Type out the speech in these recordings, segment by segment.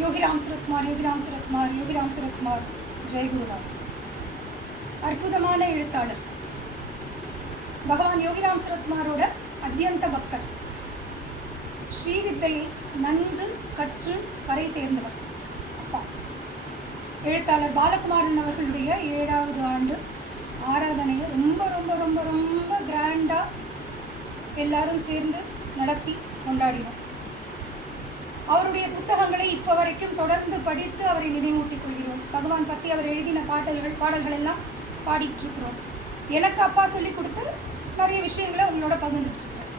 யோகிராம் சுரத்குமார், யோகிராம் சுரத்குமார், யோகிராம் சுரத்குமார். ஜெயகுருராம். அற்புதமான எழுத்தாளர். பகவான் யோகிராம் சுரத்குமாரோட அத்தியந்த பக்தர். ஸ்ரீவித்தையை நன்கு கற்று கரை தேர்ந்தவர் அப்பா. எழுத்தாளர் பாலகுமாரன் அவர்களுடைய 7வது ஆண்டு ஆராதனையை ரொம்ப ரொம்ப ரொம்ப ரொம்ப கிராண்டாக எல்லாரும் சேர்ந்து நடத்தி கொண்டாடினோம். அவருடைய புத்தகங்களை இப்போ வரைக்கும் தொடர்ந்து படித்து அவரை நினைவூட்டிக் கொள்கிறோம். பகவான் பற்றி அவர் எழுதின பாடல்கள் எல்லாம் பாடிட்டு இருக்கிறோம். எனக்கு அப்பா சொல்லி கொடுத்து நிறைய விஷயங்களை உங்களோட பகிர்ந்துட்டு இருக்கிறேன்.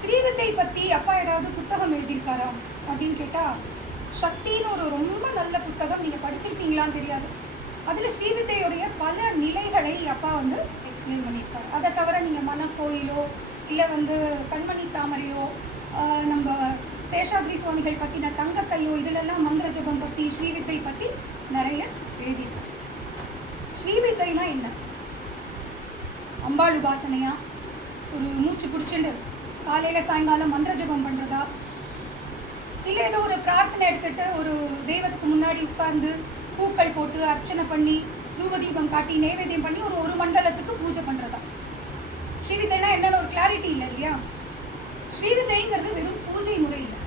ஸ்ரீவித்தை பற்றி அப்பா ஏதாவது புத்தகம் எழுதியிருக்காரா அப்படின்னு கேட்டால், சக்தின்னு ஒரு ரொம்ப நல்ல புத்தகம், நீங்கள் படிச்சிருப்பீங்களான்னு தெரியாது. அதில் ஸ்ரீவித்தையுடைய பல நிலைகளை அப்பா எக்ஸ்பிளைன் பண்ணியிருக்காரு. அதை தவிர நீங்கள் மனக்கோயிலோ இல்லை கண்மணி தாமரையோ நம்ம சேஷாத்ரி சுவாமிகள் பற்றின தங்க கையோ இதிலெல்லாம் மந்திர ஜபம் பற்றி ஸ்ரீவித்தை பற்றி நிறைய எழுதியிருக்காரு. ஸ்ரீவித்தைனா என்ன? அம்பாள் உபாசனையா? ஒரு மூச்சு பிடிச்சிட்டு காலையில் சாயங்காலம் மந்திர ஜபம் பண்ணுறதா? இல்லை ஏதோ ஒரு பிரார்த்தனை எடுத்துகிட்டு ஒரு தெய்வத்துக்கு முன்னாடி உட்கார்ந்து பூக்கள் போட்டு அர்ச்சனை பண்ணி தூபதீபம் காட்டி நைவேத்தியம் பண்ணி ஒரு மண்டலத்துக்கு பூஜை பண்ணுறதா? ஸ்ரீவித்தைனா என்னன்னு ஒரு கிளாரிட்டி இல்லை இல்லையா? ஸ்ரீவித்தைங்கிறது வெறும் பூஜை முறை இல்லை.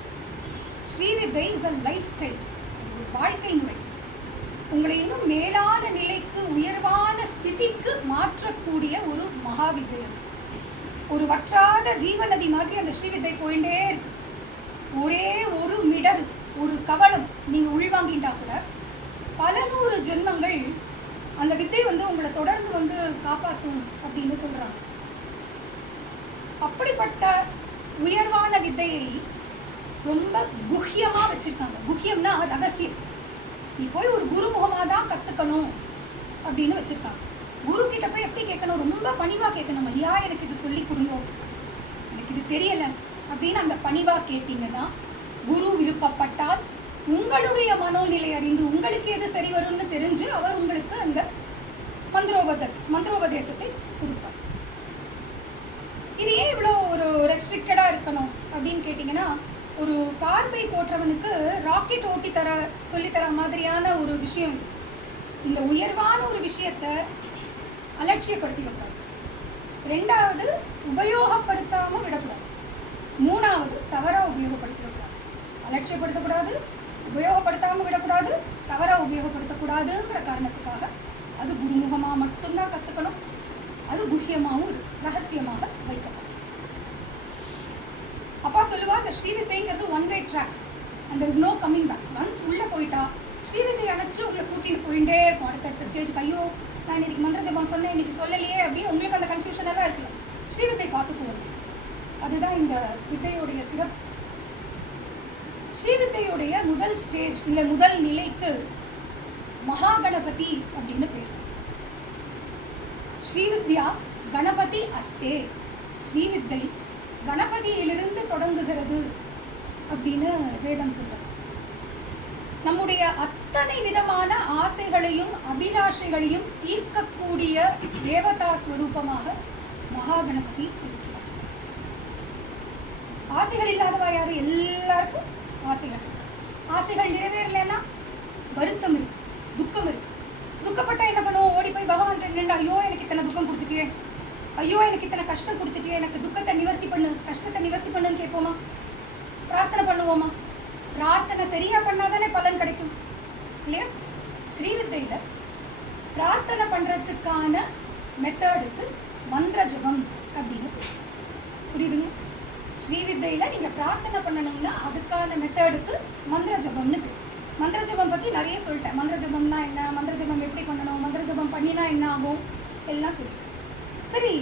ஸ்ரீவித்தை இஸ் அ லைஃப் ஸ்டைல், ஒரு வாழ்க்கை முறை. உங்களை இன்னும் மேலான நிலைக்கு, உயர்வான ஸ்திதிக்கு மாற்றக்கூடிய ஒரு மகாவித்யம். ஒரு வற்றாத ஜீவநதி மாதிரி அந்த ஸ்ரீவித்தை போயிட்டே இருக்கு. ஒரே ஒரு மிடர், ஒரு கவனம் நீங்கள் உள்வாங்கிட்டா கூட பல 100 ஜென்மங்கள் அந்த வித்தை உங்களை தொடர்ந்து காப்பாற்றும் அப்படின்னு சொல்கிறாங்க. அப்படிப்பட்ட உயர்வான வித்தையை ரொம்ப குஹ்யமாக வச்சுருக்காங்க. குஹ்யம்னா ரகசியம். நீ போய் ஒரு குருமுகமாக தான் கற்றுக்கணும் அப்படின்னு வச்சுருக்காங்க. குரு கிட்ட போய் எப்படி கேட்கணும்? ரொம்ப பணிவாக கேட்கணும். ஐயா, எனக்கு இது சொல்லி கொடுங்க, எனக்கு இது தெரியலை அப்படின்னு அந்த பணிவாக கேட்டீங்கன்னா, குரு விருப்பப்பட்டால் உங்களுடைய மனோநிலை அறிந்து உங்களுக்கு எது சரி வரும்னு தெரிஞ்சு அவர் உங்களுக்கு அந்த மந்திரோபதேசத்தை கொடுப்பார். இது ஏன் இவ்வளோ ஒரு ரெஸ்ட்ரிக்டடாக இருக்கணும் அப்படின்னு கேட்டிங்கன்னா, ஒரு கார் பைக் ஓட்டுறவனுக்கு ராக்கெட் ஓட்டி சொல்லித்தர மாதிரியான ஒரு விஷயம். இந்த உயர்வான ஒரு விஷயத்தை அலட்சியப்படுத்தி விடக்கூடாது. 2வது உபயோகப்படுத்தாமல் விடக்கூடாது. 3வது தவறாக உபயோகப்படுத்தி விடக்கூடாது. அலட்சியப்படுத்தக்கூடாது, உபயோகப்படுத்தாமல் விடக்கூடாது, தவறாக உபயோகப்படுத்தக்கூடாதுங்கிற காரணத்துக்காக அது குருமுகமாக மட்டும்தான் கற்றுக்கணும். அது குஹ்யமாகவும் இருக்கு, ரகசியமாக வைக்கப்படும். அப்பா சொல்லுவா, இந்த ஸ்ரீவித்தைங்கிறது one way track and there is no coming back. Once உள்ளே போயிட்டா ஸ்ரீவித்தை அணைச்சி உங்களை கூட்டிகிட்டு போயிட்டே இருக்கும் அடுத்தடுத்த ஸ்டேஜுக்கு. ஐயோ, நான் இன்னைக்கு மந்திர ஜபம் சொன்னேன், இன்னைக்கு சொல்லலையே அப்படின்னு உங்களுக்கு அந்த கன்ஃபியூஷன் எல்லாம் இருக்குல்ல, ஸ்ரீவித்தை பார்த்துக்குவோம். அதுதான் இந்த வித்தையுடைய சிறப்பு. ஸ்ரீவித்தையுடைய முதல் ஸ்டேஜ் இல்லை முதல் நிலைக்கு மகாகணபதி அப்படின்னு பேர். ஸ்ரீவித்யா கணபதி அஸ்தே. ஸ்ரீவித்தை கணபதியிலிருந்து தொடங்குகிறது அப்படின்னு வேதம் சொல்றது. நம்முடைய அத்தனை விதமான ஆசைகளையும் அபிலாஷைகளையும் தீர்க்கக்கூடிய தேவதா ஸ்வரூபமாக மகாகணபதி இருக்கிறார். ஆசைகள் இல்லாதவா யாரு? எல்லாருக்கும் ஆசைகள் இருக்கு. ஆசைகள் நிறைவேறலைன்னா வருத்தம் இருக்கு, துக்கம் இருக்கு. துக்கப்பட்டா என்ன பண்ணுவோம்? ஓடி போய் பகவான் நின்று, ஐயோ எனக்கு இத்தனை துக்கம் கொடுத்துட்டே, ஐயோ எனக்கு இத்தனை கஷ்டம் கொடுத்துட்டே, எனக்கு துக்கத்தை நிவர்த்தி பண்ணு, கஷ்டத்தை நிவர்த்தி பண்ணுன்னு கேட்போமா? பிரார்த்தனை பண்ணுவோமா? பிரார்த்தனை சரியா பண்ணாதானே பலன் கிடைக்கும் இல்லையா? ஸ்ரீவித்தையில் பிரார்த்தனை பண்ணுறதுக்கான மெத்தடுக்கு மந்திர ஜபம் அப்படின்னு புரியுதுங்க? ஸ்ரீவித்தையில் நீங்கள் பிரார்த்தனை பண்ணணும்னா அதுக்கான மெத்தடுக்கு மந்திர ஜபம்னு பேர். மந்திர ஜபம் பற்றி நிறைய சொல்லிட்டேன். மந்திர ஜபம்னா என்ன, மந்திர ஜபம் எப்படி பண்ணணும், மந்திர ஜபம் பண்ணினா என்ன ஆகும், எல்லாம் சொல்லி. சரி,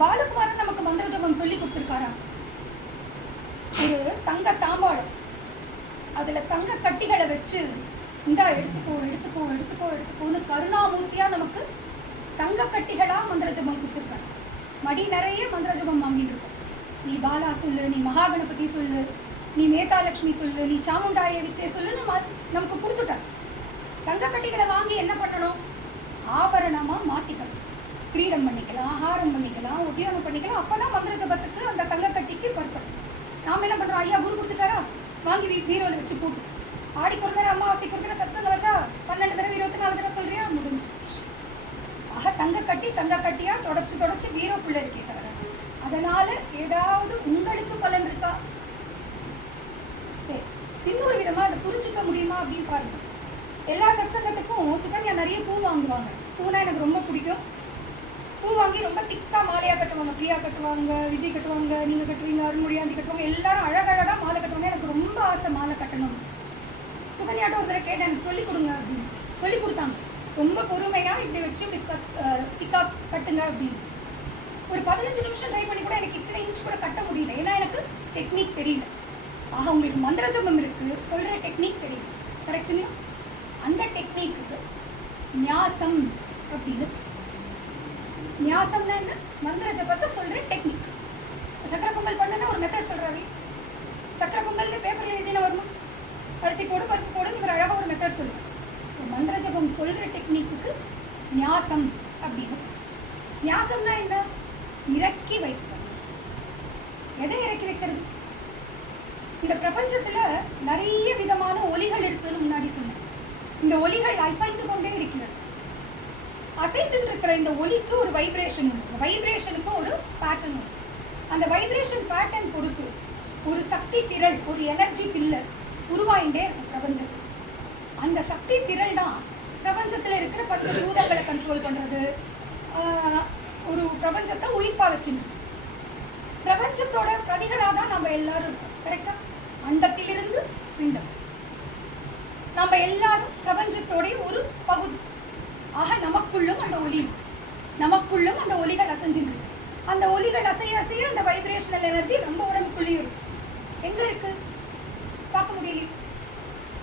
பாலகுமாரன் நமக்கு மந்திர ஜபம் சொல்லி கொடுத்துருக்காரா? ஒரு தங்க தாம்பாளம், அதில் தங்க கட்டிகளை வச்சு இந்தா எடுத்துக்கோ எடுத்துக்கோ எடுத்துக்கோ எடுத்துக்கோன்னு கருணாமூர்த்தியாக நமக்கு தங்க கட்டிகளாக மந்திர ஜபம் கொடுத்துருக்காரு. மடி நிறைய மந்திர ஜபம் வாங்கிட்டு இருக்கோம். நீ பாலா சொல்லு, நீ மகாகணபதி சொல்லு, நீ மேதாலட்சுமி சொல்லு, நீ சாமுண்டாயை விச்சே சொல்லுன்னு நமக்கு கொடுத்துட்டார். தங்க கட்டிகளை வாங்கி என்ன பண்ணணும்? ஆபரணமாக மாற்றிக்கணும். கிரீடம் பண்ணிக்கலாம், ஆகாரம் பண்ணிக்கலாம், உபயோகம் பண்ணிக்கலாம். அப்போ தான் மந்திர ஜபத்துக்கு அந்த தங்க கட்டிக்கு பர்பஸ். நாம் என்ன பண்ணுறோம்? ஐயா குரு கொடுத்துட்டாரா, வாங்கி பீரோவில் வச்சு போட்டு ஆடிக்கு ஒரு தடவை அமாவாசைக்கு ஒரு தடவை சத்சங்கம் வருதா, 12 தடவை 24 தடவை சொல்றியா, முடிஞ்சு. ஆக தங்க கட்டியா தொடச்சு வீரோப்புள்ள இருக்கே தவிர அதனால ஏதாவது உங்களுக்கு பலன் இருக்கா? சரி, இன்னொரு விதமா அதை புரிஞ்சுக்க முடியுமா அப்படின்னு பாருங்க. எல்லா சத்சங்கத்துக்கும் சுகன்யா நிறைய பூ வாங்குவாங்க. பூனா எனக்கு ரொம்ப பிடிக்கும். பூ வாங்கி ரொம்ப திக்கா மாலையா கட்டுவாங்க. பிரியா கட்டுவாங்க, விஜய் கட்டுவாங்க, நீங்க கட்டுவீங்க, அருள்மொழி ஆண்டி கட்டுவாங்க. எல்லாரும் அழகழகா மாலை கட்டுவாங்க. எனக்கு ரொம்ப ஆசை மாலை கட்டணும். சுகன்யாட்ட ஒரு தடவை கேட்டேன், எனக்கு சொல்லிக் கொடுங்க அப்படின்னு. சொல்லி கொடுத்தாங்க. ரொம்ப பொறுமையா இப்படி வச்சு இப்படி திக்கா கட்டுங்க அப்படின்னு. ஒரு 15 நிமிஷம் ட்ரை பண்ணி கூட எனக்கு இத்தனை இன்ச் கூட கட்ட முடியல. ஏன்னா எனக்கு டெக்னிக் தெரியல. ஆக உங்களுக்கு மந்திர ஜபம் இருக்கு, சொல்ற டெக்னிக் தெரியல. கரெக்டுங்களா? அந்த டெக்னிக்கு ஞாசம் அப்படின்னு. ஞாசம்னா என்ன? மந்திர ஜபத்தை சொல்ற டெக்னிக். சக்கரை பொங்கல் பண்ணுன்னா ஒரு மெத்தட் சொல்றாரு. சக்கரை பொங்கல் பேப்பர்ல எழுதின வரணும், அரிசி போடு பருப்பு போடு, இவர் அழகாக ஒரு மெத்தட் சொல்லுவார். ஸோ மந்திர ஜபம் சொல்ற டெக்னிக்கு ஞாசம் அப்படின்னு. ஞாசம்னா என்ன? இறக்கி வைக்கிறது. எதை இறக்கி வைக்கிறது? இந்த பிரபஞ்சத்துல நிறைய விதமான ஒலிகள் இருக்குன்னு முன்னாடி சொன்னேன். இந்த ஒலிகள் அசைந்து கொண்டே இருக்கிறது. அசைந்து இருக்கிற இந்த ஒலிக்கு ஒரு வைப்ரேஷன் உண்டு. வைப்ரேஷனுக்கு ஒரு பேட்டர்ன் உண்டு. அந்த வைப்ரேஷன் பேட்டர்ன் பொறுத்து ஒரு சக்தி திரள், ஒரு எனர்ஜி பில்லர் உருவாயிண்டே இருக்கும் பிரபஞ்சத்தில். அந்த சக்தி திரள் தான் பிரபஞ்சத்தில் இருக்கிற பஞ்சபூதங்களை கண்ட்ரோல் பண்ணுறது, ஒரு பிரபஞ்சத்தை உயிர்ப்பா வச்சுருக்கு. பிரபஞ்சத்தோட பிரதிகளாக தான் நம்ம எல்லாரும் இருக்கோம். கரெக்டா? அண்டத்திலிருந்து பிண்டம். நம்ம எல்லாரும் பிரபஞ்சத்தோடைய ஒரு பகுதி. ஆக நமக்குள்ளும் அந்த ஒலி இருக்கு. நமக்குள்ளும் அந்த ஒலிகள் அசைஞ்சிருக்கு. அந்த ஒலிகள் அசைய அசைய அந்த வைப்ரேஷனல் எனர்ஜி நம்ம உடம்புக்குள்ளேயும் இருக்கு. எங்க இருக்கு? பார்க்க முடியல.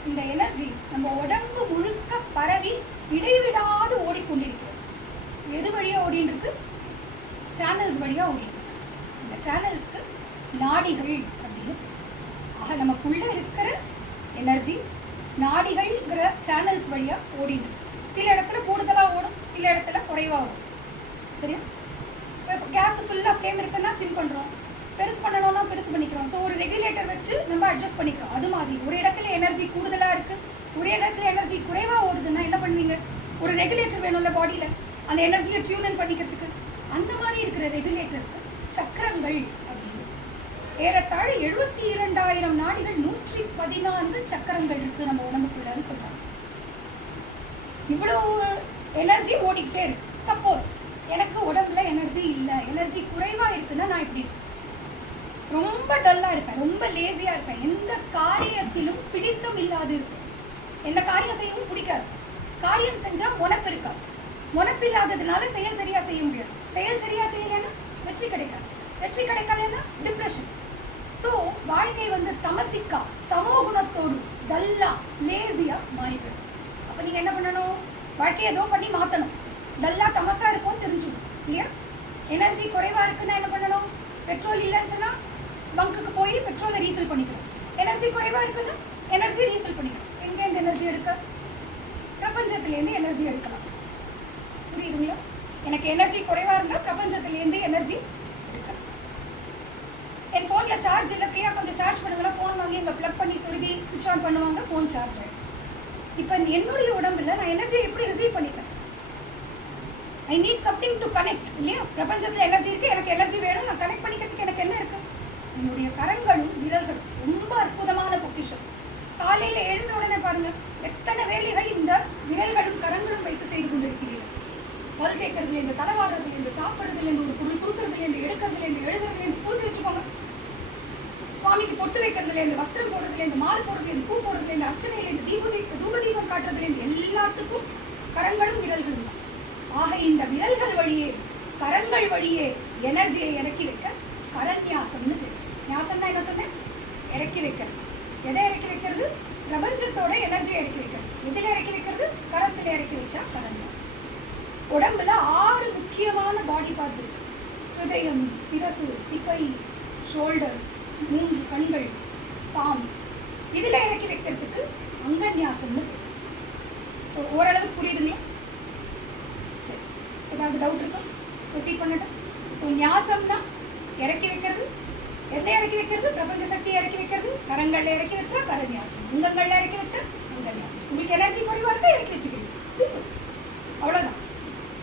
இந்த எனர்ஜி நம்ம உடம்பு முழுக்க பரவி இடைவிடாது ஓடிக்கொண்டிருக்கிறது. எது வழியா ஓடின்னு இருக்கு? சேனல்ஸ் வழியா ஓடிட்டு இருக்கு. இந்த சேனல்ஸ்க்கு நாடிகள் அப்படின்னு. ஆக நமக்குள்ள இருக்கிற எனர்ஜி நாடிகள்ங்கிற சேனல்ஸ் வழியா ஓடிட்டு இருக்கு. சில இடத்துல கூடுதலா ஓடும், சில இடத்துல குறைவா ஓடும். சரியா? இப்போ கேஸ் ஃபுல்லாக ஃப்ளேம் இருக்குன்னா சிம் பண்ணுறோம், பெருசு பண்ணணும்னா பெருசு பண்ணிக்கிறோம். ஸோ ஒரு ரெகுலேட்டர் வச்சு நம்ம அட்ஜஸ்ட் பண்ணிக்கிறோம். அது மாதிரி ஒரு இடத்துல எனர்ஜி கூடுதலாக இருக்குது, ஒரு இடத்துல எனர்ஜி குறைவாக ஓடுதுன்னா என்ன பண்ணுவீங்க? ஒரு ரெகுலேட்டர் வேணும்ல பாடியில், அந்த எனர்ஜியை டியூன் பண்ணிக்கிறதுக்கு. அந்த மாதிரி இருக்கிற ரெகுலேட்டருக்கு சக்கரங்கள் அப்படின்னு. ஏறத்தாழ 72,000 நாடிகள், 114 சக்கரங்கள் இருக்குது நம்ம உடம்புக்குள்ளன்னு சொல்கிறாங்க. இவ்வளோ எனர்ஜி ஓடிக்கிட்டே இருக்கு. சப்போஸ் எனக்கு உடம்புல எனர்ஜி இல்லை, எனர்ஜி குறைவாக இருக்குன்னா நான் இப்படி ரொம்ப டல்லாக இருப்பேன், ரொம்ப லேசியாக இருப்பேன், எந்த காரியத்திலும் பிடித்தம் இல்லாது இருப்பேன், எந்த காரியம் செய்யவும் பிடிக்காது, காரியம் செஞ்சால் முனப்பு இருக்காது, முனப்பு இல்லாததுனால செயல் சரியாக செய்ய முடியாது, செயல் சரியாக செய்யலைன்னா வெற்றி கிடைக்காது, வெற்றி கிடைக்கலன்னா டிப்ரெஷன். ஸோ வாழ்க்கை தமசிக்கா, தமோ குணத்தோடு டல்லா லேசியாக மாறி போயிடும். அப்போ நீங்கள் என்ன பண்ணணும்? வாழ்க்கையை ஏதோ பண்ணி மாற்றணும். டல்லா தமசாக இருக்கும்னு தெரிஞ்சுக்கணும் இல்லையா? எனர்ஜி குறைவாக இருக்குன்னா என்ன பண்ணணும்? பெட்ரோல் இல்லைன்னு சொன்னால் பங்குக்கு போய் பெட்ரோலை ரீஃபில் பண்ணிக்கணும். எனர்ஜி குறைவாக இருக்குன்னா எனர்ஜி ரீஃபில் பண்ணிக்கணும். எங்கேருந்து எனர்ஜி எடுக்க? பிரபஞ்சத்துலேருந்து எனர்ஜி எடுக்கலாம். புரியுதுங்களா? எனக்கு எனர்ஜி குறைவாக இருந்தால் பிரபஞ்சத்துலேருந்து எனர்ஜி எடுக்கலாம். என் ஃபோனில் சார்ஜ் இல்லை, பிரியா கொஞ்சம் சார்ஜ் பண்ணுங்கன்னா ஃபோன் வாங்கி இங்கே ப்ளக் பண்ணி சொருகி சுவிட்ச் ஆன் பண்ணுவாங்க, ஃபோன் சார்ஜ் ஆகிடும். இப்போ என்னுடைய உடம்புல நான் எனர்ஜியை எப்படி ரிசீவ் பண்ணிப்பேன்? I need something to connect இல்லையா? பிரபஞ்சத்தில் எனர்ஜி இருக்குது, எனக்கு எனர்ஜி வேணும், நான் கனெக்ட் பண்ணிக்கிறதுக்கு எனக்கு என்ன இருக்குது? என்னுடைய கரங்களும் விரல்களும் ரொம்ப அற்புதமான பொக்கிஷம். காலையில் எழுந்த உடனே பாருங்கள் எத்தனை வேலைகள் இந்த விரல்களும் கரங்களும் வைத்து செய்து கொண்டிருக்கிறீர்கள். பல் தேய்க்கிறதுலேருந்து, தலைவாடுறதுலேருந்து, சாப்பிட்றதுலேருந்து, ஒரு பொருள் கொடுக்கறதுலேருந்து, எடுக்கிறதுலேருந்து, எழுதுறதுலேருந்து, பூஜை வச்சுக்கோங்க, சுவாமிக்கு பொட்டு வைக்கிறதுலேருந்து, வஸ்திரம் போடுறதுலேருந்து, மாலை போடுறதுலேருந்து, பூ போடுறதுலேருந்து, அர்ச்சனையிலேருந்து, தூபதீபம் காட்டுறதுலேருந்து எல்லாத்துக்கும் கரங்களும் விரல்களும் தான். ஆக இந்த விரல்கள் வழியே, கரங்கள் வழியே எனர்ஜியை இறக்கி வைக்க கரன்யாசம்னு பேர். ஞாசம்னா என்ன சொன்னேன்? இறக்கி வைக்கிறது. எதை இறக்கி வைக்கிறது? பிரபஞ்சத்தோட எனர்ஜியை இறக்கி வைக்கிறது. எதில் இறக்கி வைக்கிறது? கரத்தில் இறக்கி வச்சா கரன்யாசம். உடம்புல 6 முக்கியமான பாடி பார்ட்ஸ் இருக்கு. ஹிருதயம், சிரசு, சிகை, ஷோல்டர்ஸ், 3 கண்கள், பாம்ஸ். இதில் இறக்கி வைக்கிறதுக்கு அங்கன்யாசம்னு பேர். ஓரளவுக்கு புரியுதுங்களா? சரி, ஏதாவது டவுட் இருக்கா? ப்ரொசீட் பண்ணட்டும். ஸோ ஞாசம்னா இறக்கி வைக்கிறது. எதை இறக்கி வைக்கிறது? பிரபஞ்ச சக்தியை இறக்கி வைக்கிறது. கரங்களில் இறக்கி வச்சா கரன்யாசம், அங்கங்களில் இறக்கி வச்சா உங்களுக்கு எனர்ஜி குறைவாக இருக்கா இறக்கி வச்சுக்கிறீங்க, சிம்பிள், அவ்வளோதான்.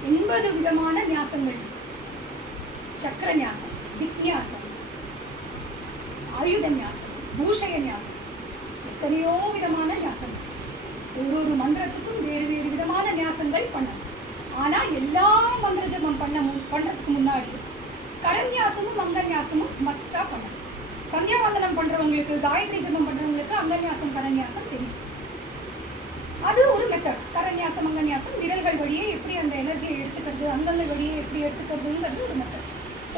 80 விதமான நியாசங்கள் இருக்கு. சக்கர நியாசம், திக் நியாசம், ஆயுத நியாசம், பூஷய நியாசம், எத்தனையோ விதமான நியாசங்கள். ஒரு மந்திரத்துக்கும் வேறு வேறு விதமான நியாசங்கள் பண்ணணும். ஆனால் எல்லா மந்திர ஜபம் பண்ணுறதுக்கு முன்னாடி கரநியாசமும் அங்கநியாசமும் மஸ்டாக பண்ணணும். சந்தியாவந்தனம் பண்ணுறவங்களுக்கு, காயத்ரி ஜபம் பண்ணுறவங்களுக்கு அங்கநியாசம் கரநியாசம் தெரியும். அது ஒரு மெத்தட். கரநியாசம் அங்கநியாசம் விரல்கள் வழியே எப்படி அந்த எனர்ஜியை எடுத்துக்கிறது, அங்கங்கள் வழியே எப்படி எடுத்துக்கிறதுங்கிறது ஒரு மெத்தட்.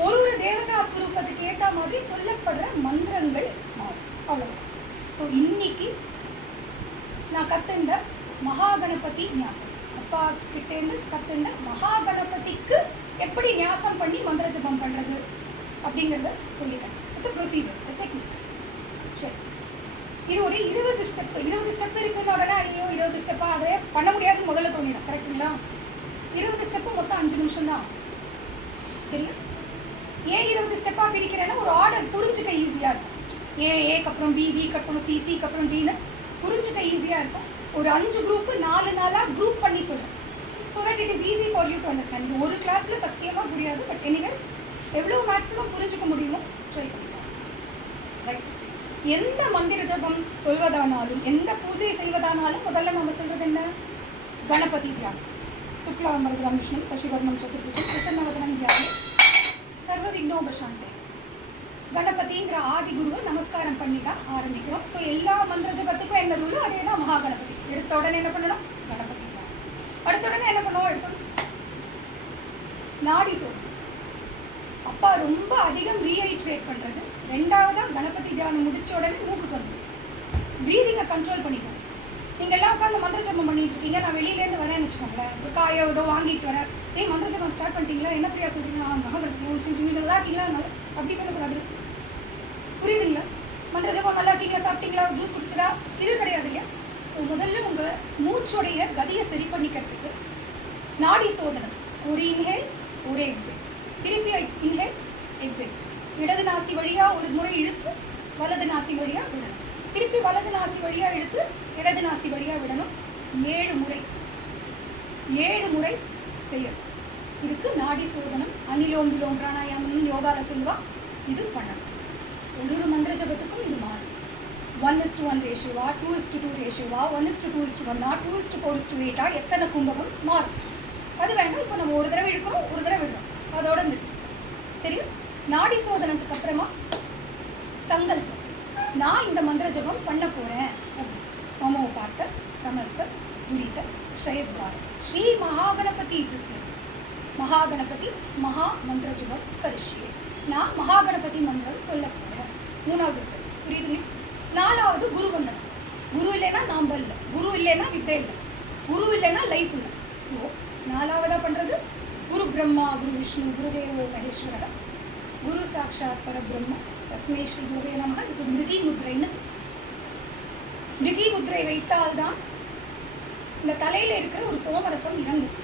ஒரு தேவதா ஸ்வரூபத்துக்கு ஏற்ற மாதிரி சொல்லப்படுற மந்திரங்கள் மாறும், அவ்வளோதான். ஸோ இன்னைக்கு நான் கற்றுண்ட மகாகணபதி நியாசம், அப்பா கிட்டேருந்து கற்றுண்ட மகாகணபதிக்கு எப்படி நியாசம் பண்ணி மந்திர ஜபம் பண்ணுறது அப்படிங்கிறத சொல்லித்தரேன். It's procedure, it's technique. சரி, இது ஒரு 20 ஸ்டெப் இருக்குன்னு உடனே ஐயோ 20 ஸ்டெப்பாக அதை பண்ண முடியாதுன்னு முதல்ல தோணிடும், கரெக்டுங்களா? 20 ஸ்டெப்பு மொத்தம் 5 நிமிஷம் தான். சரியா? ஏன் 20 ஸ்டெப்பாக பிரிக்கிறேன்னா ஒரு ஆர்டர் புரிஞ்சுக்க ஈஸியாக இருக்கும். ஏக்கு அப்புறம் பிக்கு அப்புறம் சிக்கு அப்புறம் டின்னு புரிஞ்சுக்க ஈஸியாக இருக்கும். ஒரு 5 குரூப்பு 4 நாளாக குரூப் பண்ணி சொல்கிறேன். So that it is easy for you to understand. நீங்கள் ஒரு கிளாஸில் சத்தியமாக புரியாது, பட் எனிவேஸ் எவ்வளோ மேக்ஸிமம் புரிஞ்சுக்க முடியுமோ ட்ரை பண்ணிக்கலாம். ரைட்? எந்த மந்திர ஜபம் சொல்வதானாலும், எந்த பூஜை செய்வதானாலும் முதல்ல நம்ம சொல்கிறது என்ன? கணபதி தியானம். சுக்லாம்பரதரம் விஷ்ணு சசிவர்ணம் சதுர்புஜம் பிரசன்னவதனம் தியானம் சர்வ விக்னோபசாந்தே. கணபதிங்கிற ஆதி குருவை நமஸ்காரம் பண்ணி தான் ஆரம்பிக்கிறோம். ஸோ எல்லா மந்திர ஜபத்துக்கும் என்ன ரூலோ அதே தான் மகாகணபதி. எடுத்த உடனே என்ன பண்ணணும்? கணபதி. அடுத்த உடனே என்ன பண்ணுவோம்? நாடி சோதனை. அப்பா ரொம்ப அதிகம் ரீஹைட்ரேட் பண்ணுறது. ரெண்டாவதாக கணபதி தியானம் முடிச்ச உடனே மூக்குக்கு வந்துடும். ப்ரீதிங்கை கண்ட்ரோல் பண்ணிக்கணும். நீங்கள் எல்லாம் உட்காந்து மந்திர ஜபம் பண்ணிட்டு இருக்கீங்க, நான் வெளியிலேருந்து வரேன்னு வச்சுக்கோங்களேன், ஒரு காயோ ஏதோ வாங்கிட்டு வரேன், மந்திர ஜபம் ஸ்டார்ட் பண்ணிட்டீங்களா, என்ன பிரியா சொல்கிறீங்க, மகாகணபதி சொல்கிறீங்க, நல்லா இருக்கீங்களா, அப்படி சொல்லக்கூடாது. புரியுதுங்களா? மந்திர ஜபம் நல்லா இருக்கீங்களா, சாப்பிட்டீங்களா, ஜூஸ் குடிச்சதா, இது கிடையாது இல்லையா? ஸோ முதல்ல உங்கள் மூச்சோடைய கதியை சரி பண்ணிக்கிறதுக்கு நாடி சோதனை. ஒரு இன்ஹேல், ஒரு எக்ஸேல், திருப்பி இன்ஹேல் எக்ஸேல். இடது நாசி வழியாக ஒரு முறை இழுத்து வலது நாசி வழியாக விடணும். திருப்பி வலது நாசி வழியாக இழுத்து இடது நாசி வழியாக விடணும். 7 முறை செய்யணும். இதுக்கு நாடி சோதனம், அனிலோம் விலோம் பிராணாயாமம் யோகாவில் சொல்லுவா, இது பண்ணணும். ஒரு மந்திர ஜபத்துக்கும் இது மாறும். 1:1 ரேஷியோவா, 2:2 ரேஷியோவா, 1:2:1, 2:4:8 எத்தனை கும்பகம் மாறும். அது வேண்டாம். இப்போ நம்ம ஒரு தடவை இழுக்கிறோம், ஒரு தடவை விடுறோம், அதோட நிறுத்தும். சரியா? நாடி சோதனத்துக்கு அப்புறமா சங்கல்பம். நான் இந்த மந்திர ஜபம் பண்ண போகிறேன். மமோ பார்த்த சமஸ்த துரித ஷயத்வார ஸ்ரீ மகாகணபதி மகாகணபதி மகா மந்திர ஜபம் கரிஷ்யே. நான் மகாகணபதி மந்திரம் சொல்ல போகிறேன். 3வது ஸ்டெப். புரியுதுங்க? 4வது குரு வந்தனம். குரு இல்லைன்னா நாம் இல்லை, குரு இல்லைன்னா வித்தை இல்லை, குரு இல்லைன்னா லைஃப் இல்லை. ஸோ 4வதாக பண்ணுறது குரு பிரம்மா குரு விஷ்ணு குருதேவோ மகேஸ்வர குரு சாட்சாத் பரபிரம்ம தஸ்மை ஸ்ரீ குருவே நமக. இது மிருகி முத்ரைன்னு. மிருகி முத்ரை வைத்தால்தான் இந்த தலையில் இருக்கிற ஒரு சோமரசம் இறங்கும்.